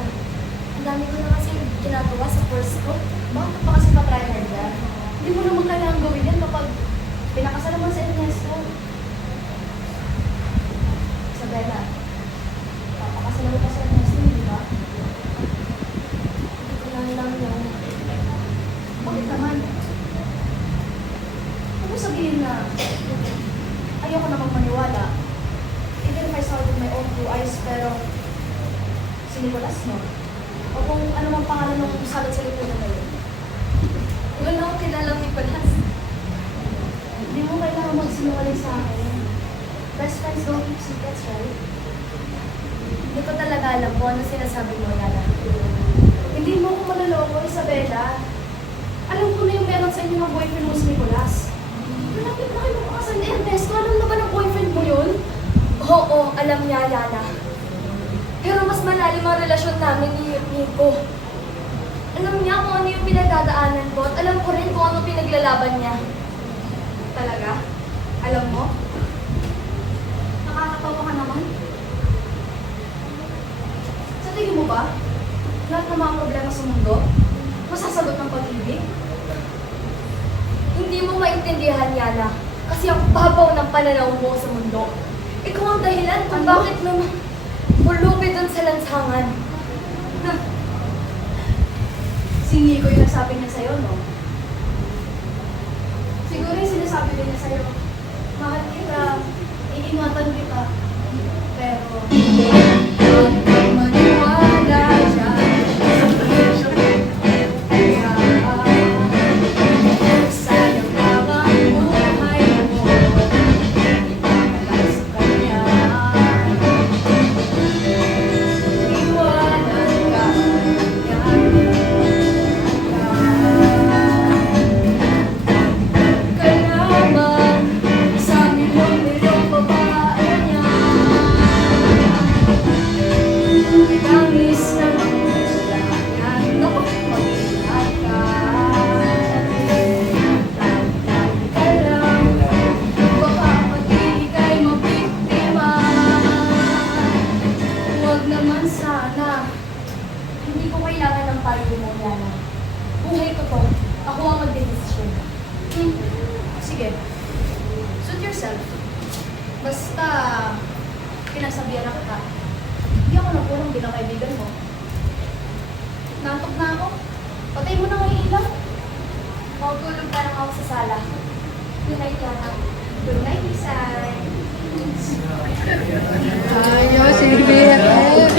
Ang dami ko na kasi ginagawa sa course ko. Bakit pa kasi pa-try hard yan? Hindi mo naman kailangan gawin yan kapag pinakasal naman sa Ernesto. Isabella, papakasal naman ka sa Ernesto, di ba? Hindi ko lang yan. Bakit naman? Huwag mo sabihin na ayoko namang maniwala. Even if I saw it with my own two eyes, pero si Nicolas, no? O kung ano mang pangalan ng salat sa likod na yun. Wala na akong kilalang Nicolas. Hindi mo kailangan magsinungaling sa akin. Best friends don't keep secrets, right? Hindi ko talaga alam kung ano sinasabi mo, Yana. Hindi mo ako maloloko, Isabella. Alam ko na yung meron sa inyo ng boyfriend mo si Nicolas. Malapit na kayo makakasal ni Ernesto. Alam na ba ng boyfriend mo yun? Oo, alam niya, Yana. Pero mas malalim ang relasyon namin ni Nico. Alam niya kung ano yung pinagdadaanan ko at alam ko rin kung ano pinaglalaban niya. Talaga? Alam mo? Nakakatawa ka naman. Sa tingin mo ba, lahat ng mga problema sa mundo, masasagot ng pag-ibig? Hindi mo maintindihan, Yana, kasi ang babaw ng pananaw mo sa mundo. Ikaw ang dahilan kung bakit naman pulubi dun sa lansangan. Si Nico yung nagsabi niya sa'yo, no? Siguro yung sinasabi din niya sa'yo, mahal kita, iingatan kita, pero maniwala siya. Sayang lang ang buhay mo. Matutulog na lang ako sa sala. Good night, Yana. Good night, Isay. Ayos, si BFF.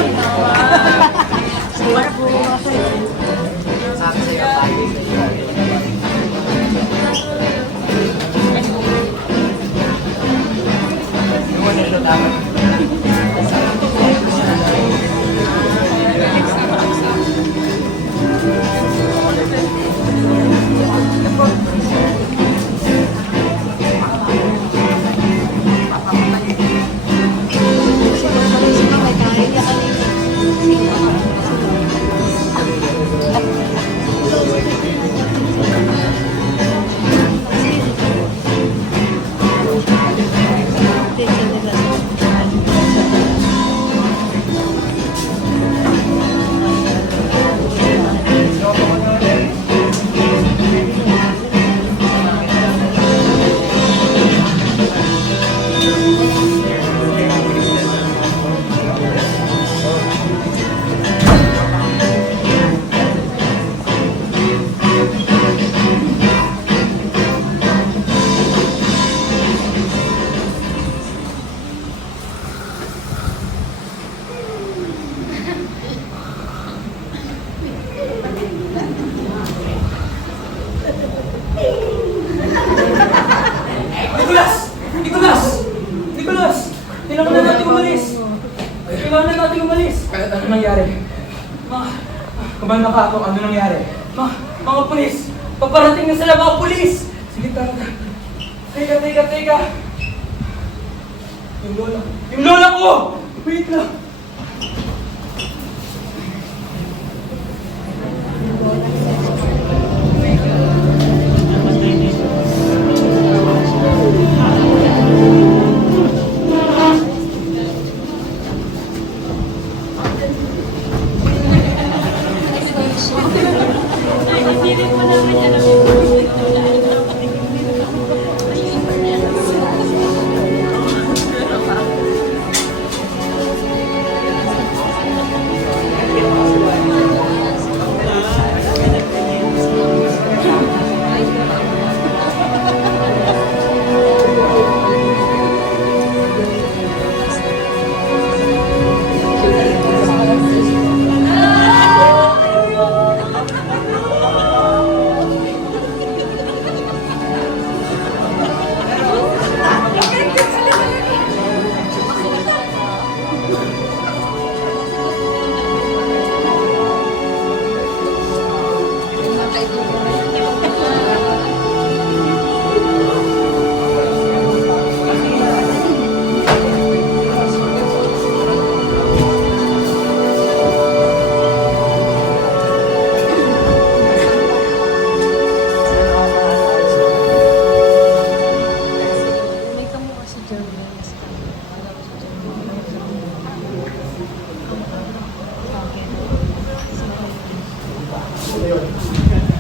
Nicholas! Nicholas! Nicholas! Kailangan na natin umalis! Kailangan na natin umalis! Ano nangyari? Kumanda ka ako, ano nangyari? Mga pulis! Paparating na sila mga pulis! Sige, tara. Teka. Yung lola ko! Wait lang!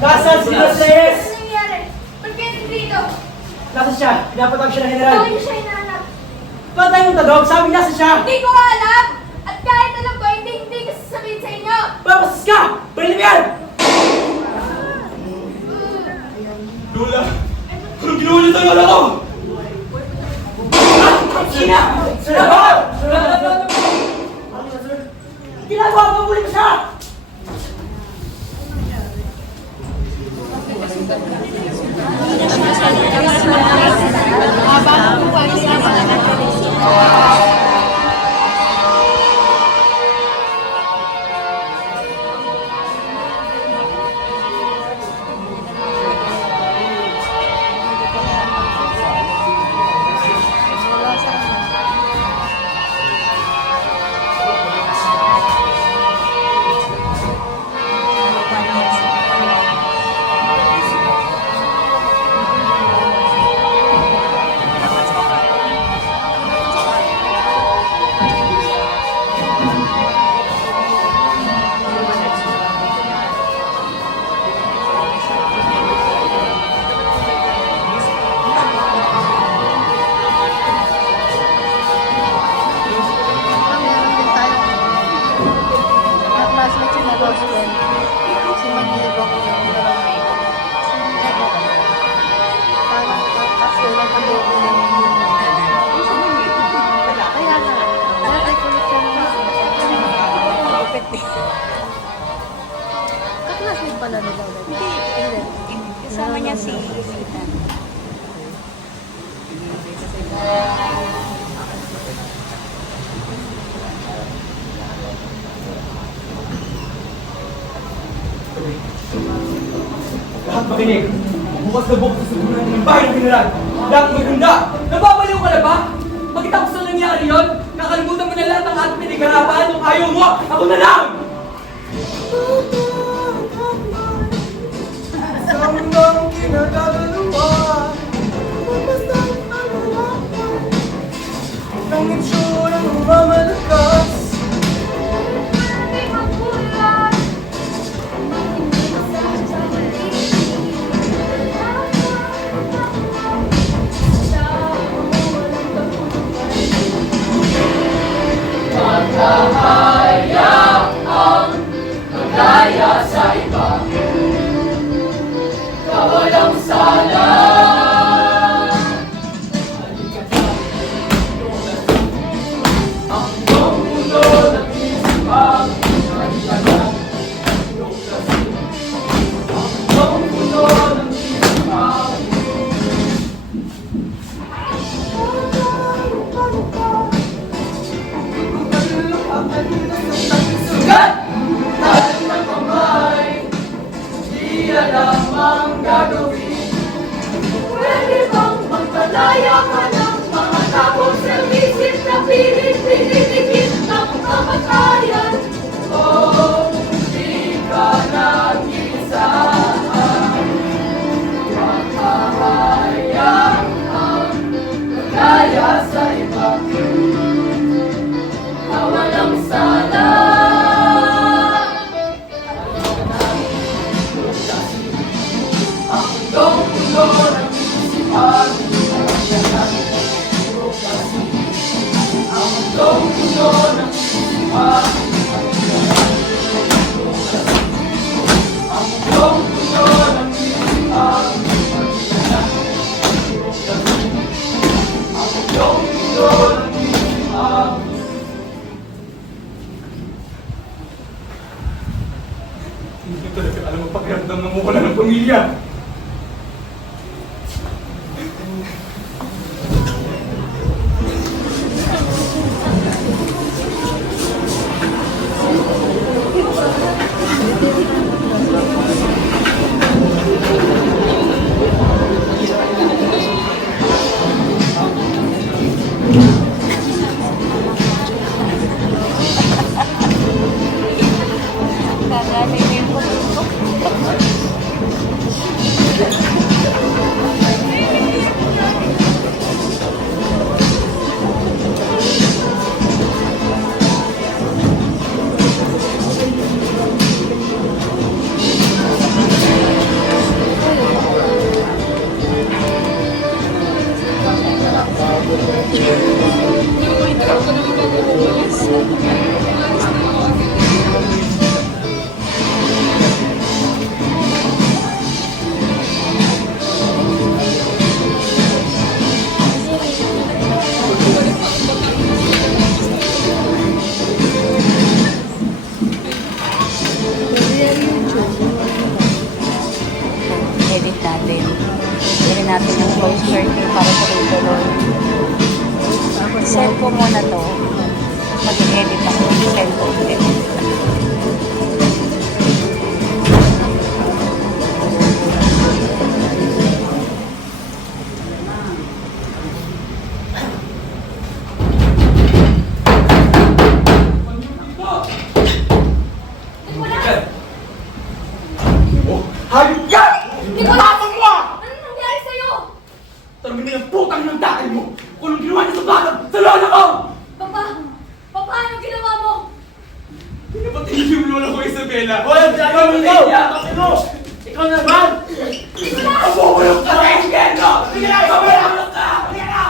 Nasaan si Mercedes? Ano nangyari? Ba't kayo nandito? Nasaan siya? Pinapatawag siya ng general. Bakit niyo siya hinahanap? Ba't tayo yung tagawag? Sabi nasa siya! Hindi ko nga alam! At kahit alam ko, hindi ko sasabihin sa inyo! Babasas ka! Brilin mo yan! Lola! Anong ginawa niyo sa lola ko? Sina! Sir! Ginagawa mo muli mo siya! Nakabobo na yung kaya nga, dati kulit ka naman. Kupit eh. Kaklasmate pala nila ulit. Hindi. Kasama niya si Ethan. Lahat makinig! Bukas na bukas sa sugunan ng bahay ng general! Lahat maganda! Nababaliw ka na ba? Pagkatapos na nangyari yun, nakalimutan mo na lahat ang ating pinagharapan nung ayaw mo! Ako na lang! Sa mundong kinagagaluwa, basta ang halaman ng itsura ng mamalakas. Kaya sa iba, kawalang sala. Ang buong mundo ng isipang kalilangan. Ang buong mundo ng isipang sugat! Dahil ng kamay, di alam ang gagawin. Pwede bang magpalaya ka ng mga tapos servisip na pilit-pilit ng kamatayan? Oh, di ka nag-isa. Makahayang ang magaya sa iba na walang sala. Ang mundo ng isipan, ang mundo ng isipan, ang mundo ng isipan, ang mundo ng isipan. Hindi ko talaga alam ang pakiramdam ng mukha ng pamilya! Kagaling yung putok. Edit natin. Edit natin yung close curtain para sa tutuloy. Send ko muna to. Mag-edit ako. Send ko ulit. Oh, hayop ka! Tapang mo! Anong nangyari sa'yo? Tanongin mo yung putang ng tatay mo! Kung anong ginawa niya sa balag sa lola ko! Papa, paano ginawa mo? Pinapatay yung lola ko, Isabela! Hoy, ikaw! Ikaw naman! Abo mo yung karengge, no! Sige na, Isabela! Sige na!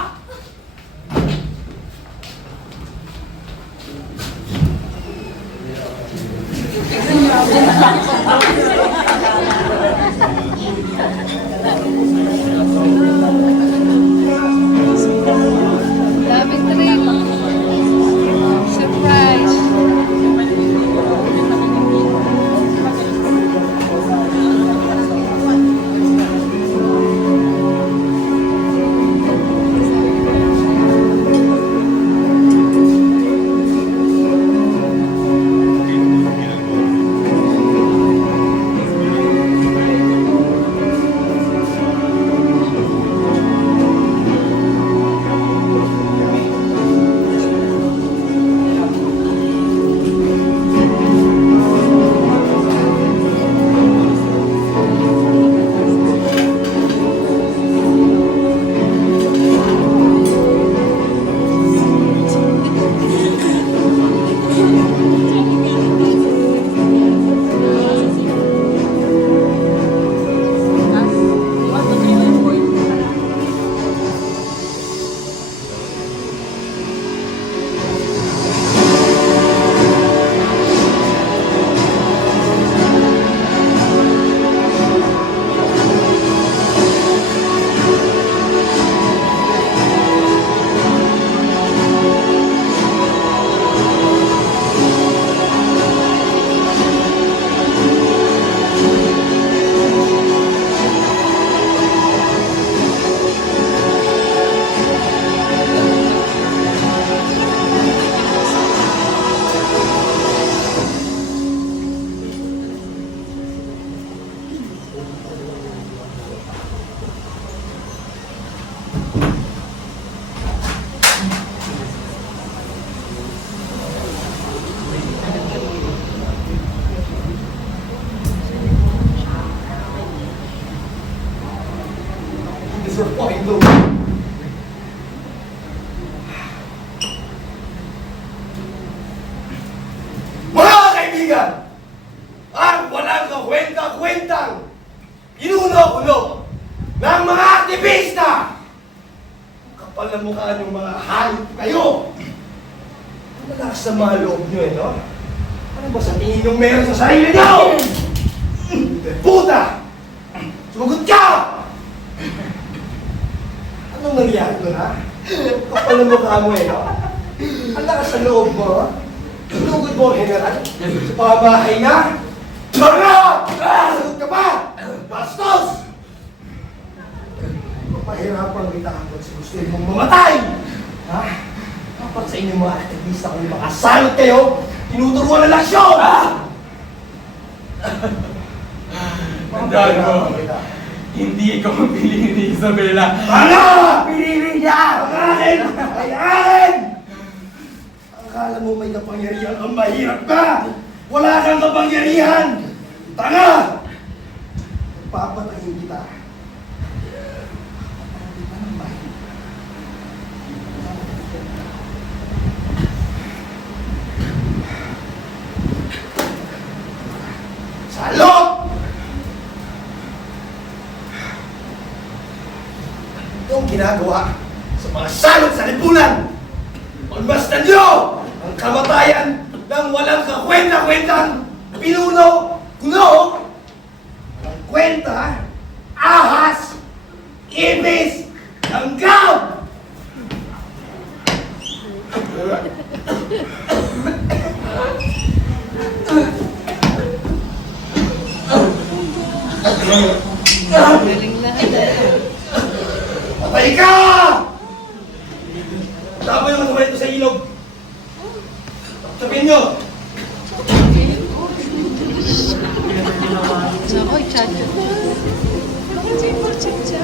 Deserve fucking low. Mga kaibigan, ang walang kakwenta-kwentang inuno-uno ng mga aktivista. Kapal na mukha ng mga hayop kayo. Malakas sa mga loob nyo no? Ano ba sa tingin yung meron sa sarili nyo? Puta! Sumagot ka! Anong nangyari doon, ha? Kapal na mukha mo no? Ang lakas sa loob mo, Sinugod mo, General? Sa pamahay na? Tara! Sagot ka pa! Bastos! Pahirapan kita kapag sa gusto mong mamatay! Ha? Kapag sa inyong mga aktivista kung makasalot kayo, tinuturuan ng laksyon! Ha? Tandaan mo, hindi ikaw ang pinili ni Isabela. Ano? Pinili niya! Ang akin! Ay akin! Akala mo may kapangyarihan ang mahirap ka! Wala kang kapangyarihan! Tanga! Papatayin kita. Salot! Ito ang ginagawa sa mga salot sa lipunan! Pagmasdan nyo ang kamatayan ng walang kakwenta-kwentang pinuno, kuno, ang kwenta, ahas, ibis, langgam! Galing na. Patay ka! Tama yung mga ito sa ilog. Sabihin nyo! Sakoy, chacha. Bakit siya chacha?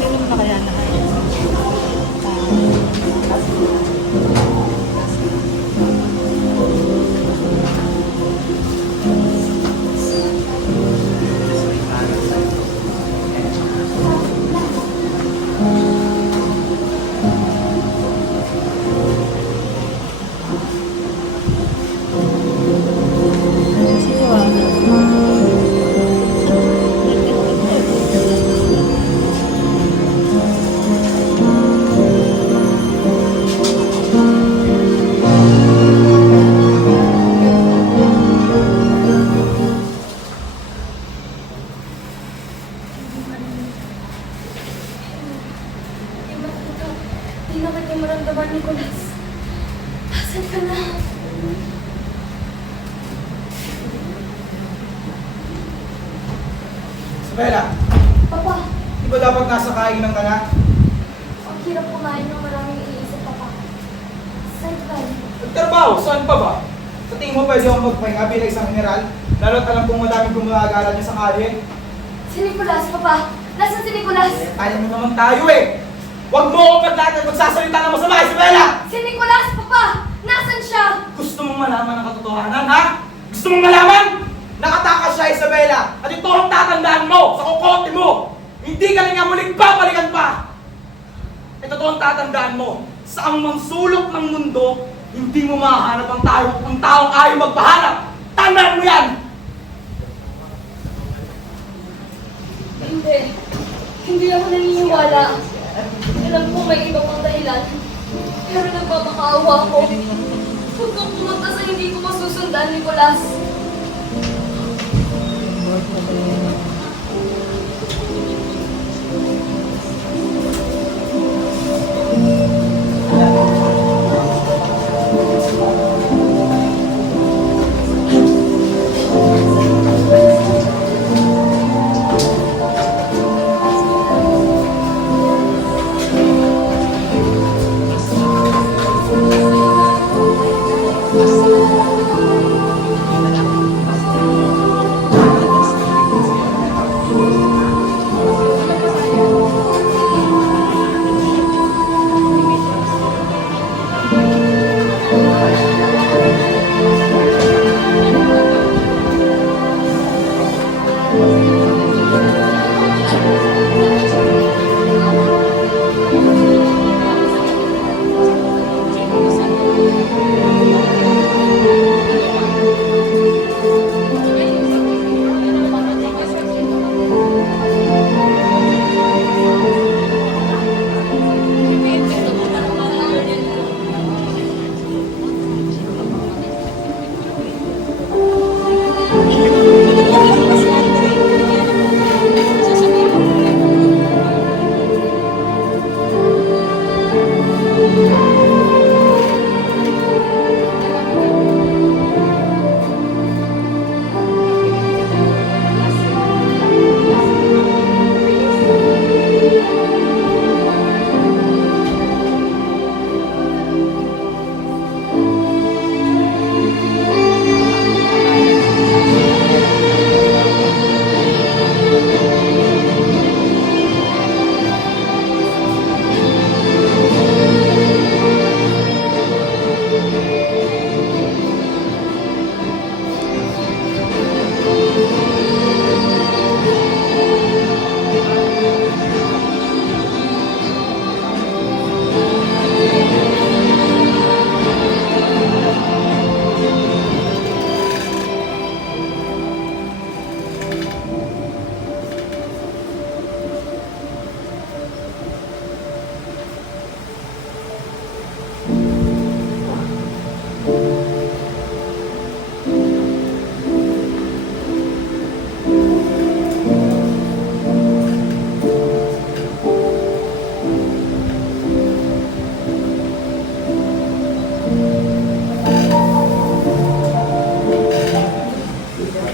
Ganun pa kaya lahat? Hindi na kita maramdaman, Nicolas. Asan ka na? Isabela, Papa, di ba dapat nasa kainan ka na? ang hirap kumain ng maraming iniisip, Papa. Saan ka? Nagtrabaho, saan pa ba? Sa tingin mo pwede akong magpahinga bilang isang general? Lalo't alam kong madaming gumagala niya sa kalye. Si Nicolas, Papa. Nasaan si Nicolas? Kaya mo naman tayo eh! Huwag mo akong paglahat magsasalita ng masama, Isabela! Si Nicolas, Papa! Nasaan siya? Gusto mong malaman ang katotohanan, ha? Gusto mong malaman? Nakatakas siya, Isabela! At ito ang tatandaan mo sa kukote mo! Hindi ka na nga muling babalikan pa! Ito to ang tatandaan mo. Sa ang mansulok ng mundo, hindi mo mahanap ang taong ayaw magpahanap! Tandaan mo yan! Hindi. Hindi ako naniniwala. Alam ko may iba pang dahilan. Pero nagpapakaawa ko. Huwag kang pumunta sa hindi ko masusundan, Nicolas.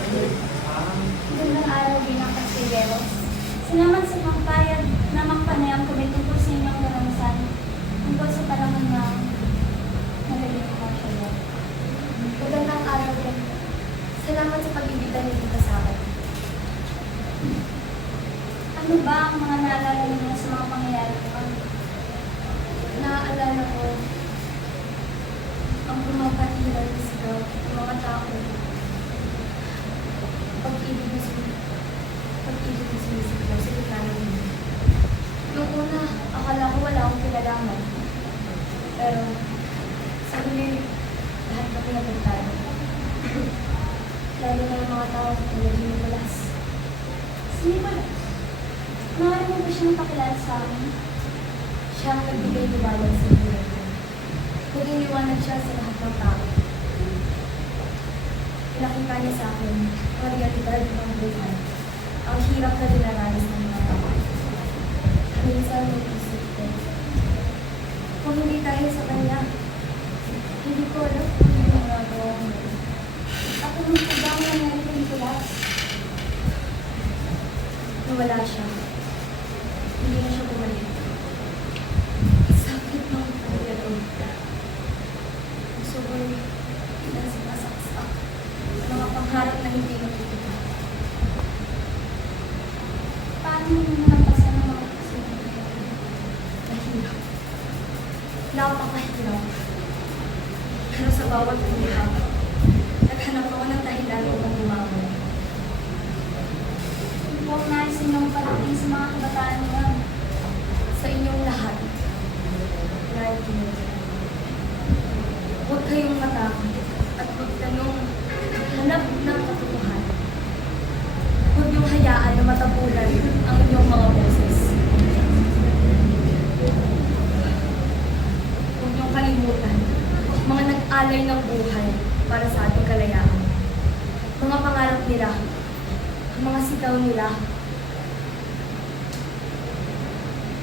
Magandang araw din ang Kastileros. Salamat sa pagpayag na magpanayam kami tungkol sa inyong karanasan tungkol sa panahon ng magaling ko siya. Magandang araw din. Salamat sa pag-ibita niyo dito sa akin. Ano ba ang mga naalala niyo sa mga pangyayari ko? Naaalala ko ang pumapatilan ng sigaw ng mga tao. Pag-ibig na sumisigaw sa gitna ng mundo. Noong una, akala ko wala akong kinalaman. Pero, sa huli, lahat na pinagantay. Lalo na yung mga tao sa tulad ni Nicolas. Si Nicolas, maaari mo ba siyang pakilala sa akin? Siya ang nagbigay liwanag sa buhay ko. Naging liwanag siya sa lahat ng tao. Pinakita niya sa akin ang realidad ng buhay. Ang hirap na dinaranas ng mga tao. Minsan may isip ko, kung hindi dahil sa kanya, hindi ko alam kung hindi ang nagawa mo. At kung ito ba ang nangyari kay Nicolas? Nawala siya. Hindi na siya bumalik. Sakit ng pagkakaroon. Gusto ko na sinasaksak. Mga pangharap na hindi makikita. Paano mo nalampasan ang mga kasunod? Mahirap. Napakahirap. Pero sa bawat hirap, naghanap ako ng dahilan upang bumangon. Huwag nais inyong parating sa mga kabataan ngayon. Sa inyong lahat. Dahil kinunod. Huwag kayong matakot at magtanong, hanap ng katotohanan. Huwag niyong hayaan na matabunan ang inyong mga boses. Huwag niyong kalimutan mga nag-alay ng buhay para sa ating kalayaan. Mga pangarap nila, mga sigaw nila.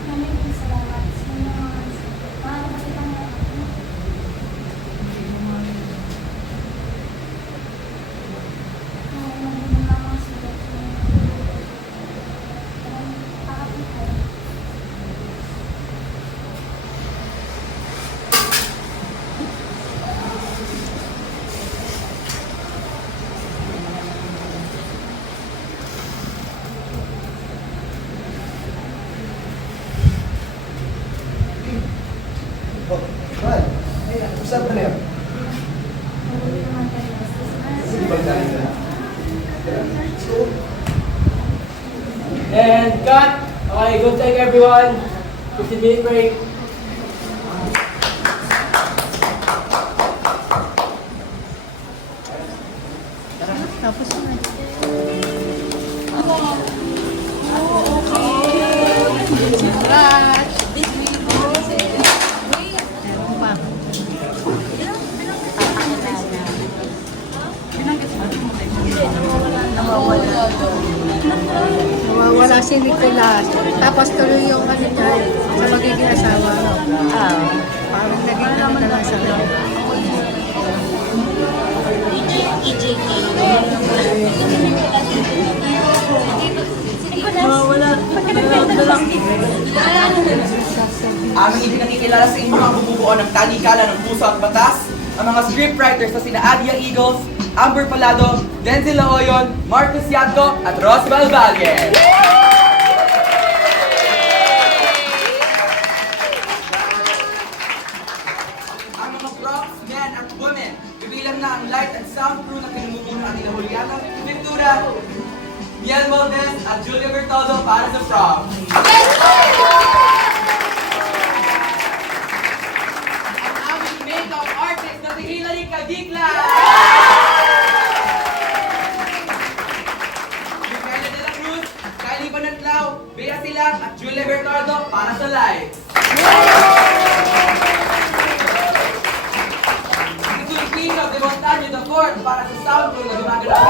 Maraming salamat sa inyong mga kapatidang mga Oh, man. Usap na yan. Sige, magdali na. And cut! Okay, good take everyone. 15-minute break. Tapos na. Congrats! Ewan pa. Nawawala si Nicolas. Tapos tuloy yung ano niya, sa magiging asawa. Parang naging ano na lang sa Aming ipinakikilala sa inyo ang bumubuo ng talikalan ng puso at batas, ang mga scriptwriters na sina Adia Eagles, Amber Palado, Denzel Laoyon, Marcus Yadco, at Rosval Valle. Ang mga props, men at women, bibilang na ang light and sound crew na kinumumuno nila Juliana Ventura, Miel Valdez at Julia Bertoldo para sa props. Makeup artist na si Hilary Cadicla! Micaela de la Cruz, Kylie Banantlao, Bea Silang at Julia Bertardo para sa lights. Si Tulpino de Montaño de Ford para sa sound crew na gumagalaw.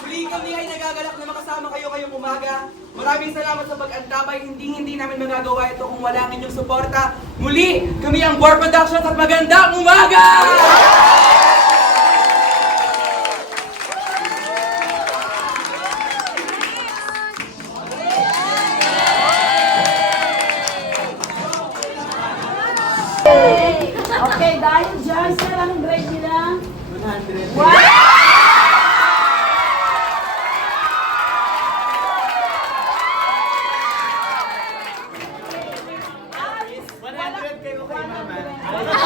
Muli kami ay nagagalak na makasama kayo ngayong umaga. Maraming salamat sa pag-antabay. Hindi namin magagawa ito kung wala ang inyong suporta. Muli, kami ang War Productions at magandang umaga! Okay, dahil dyan, sir, anong grade nila? 100. Kayo kay Mama.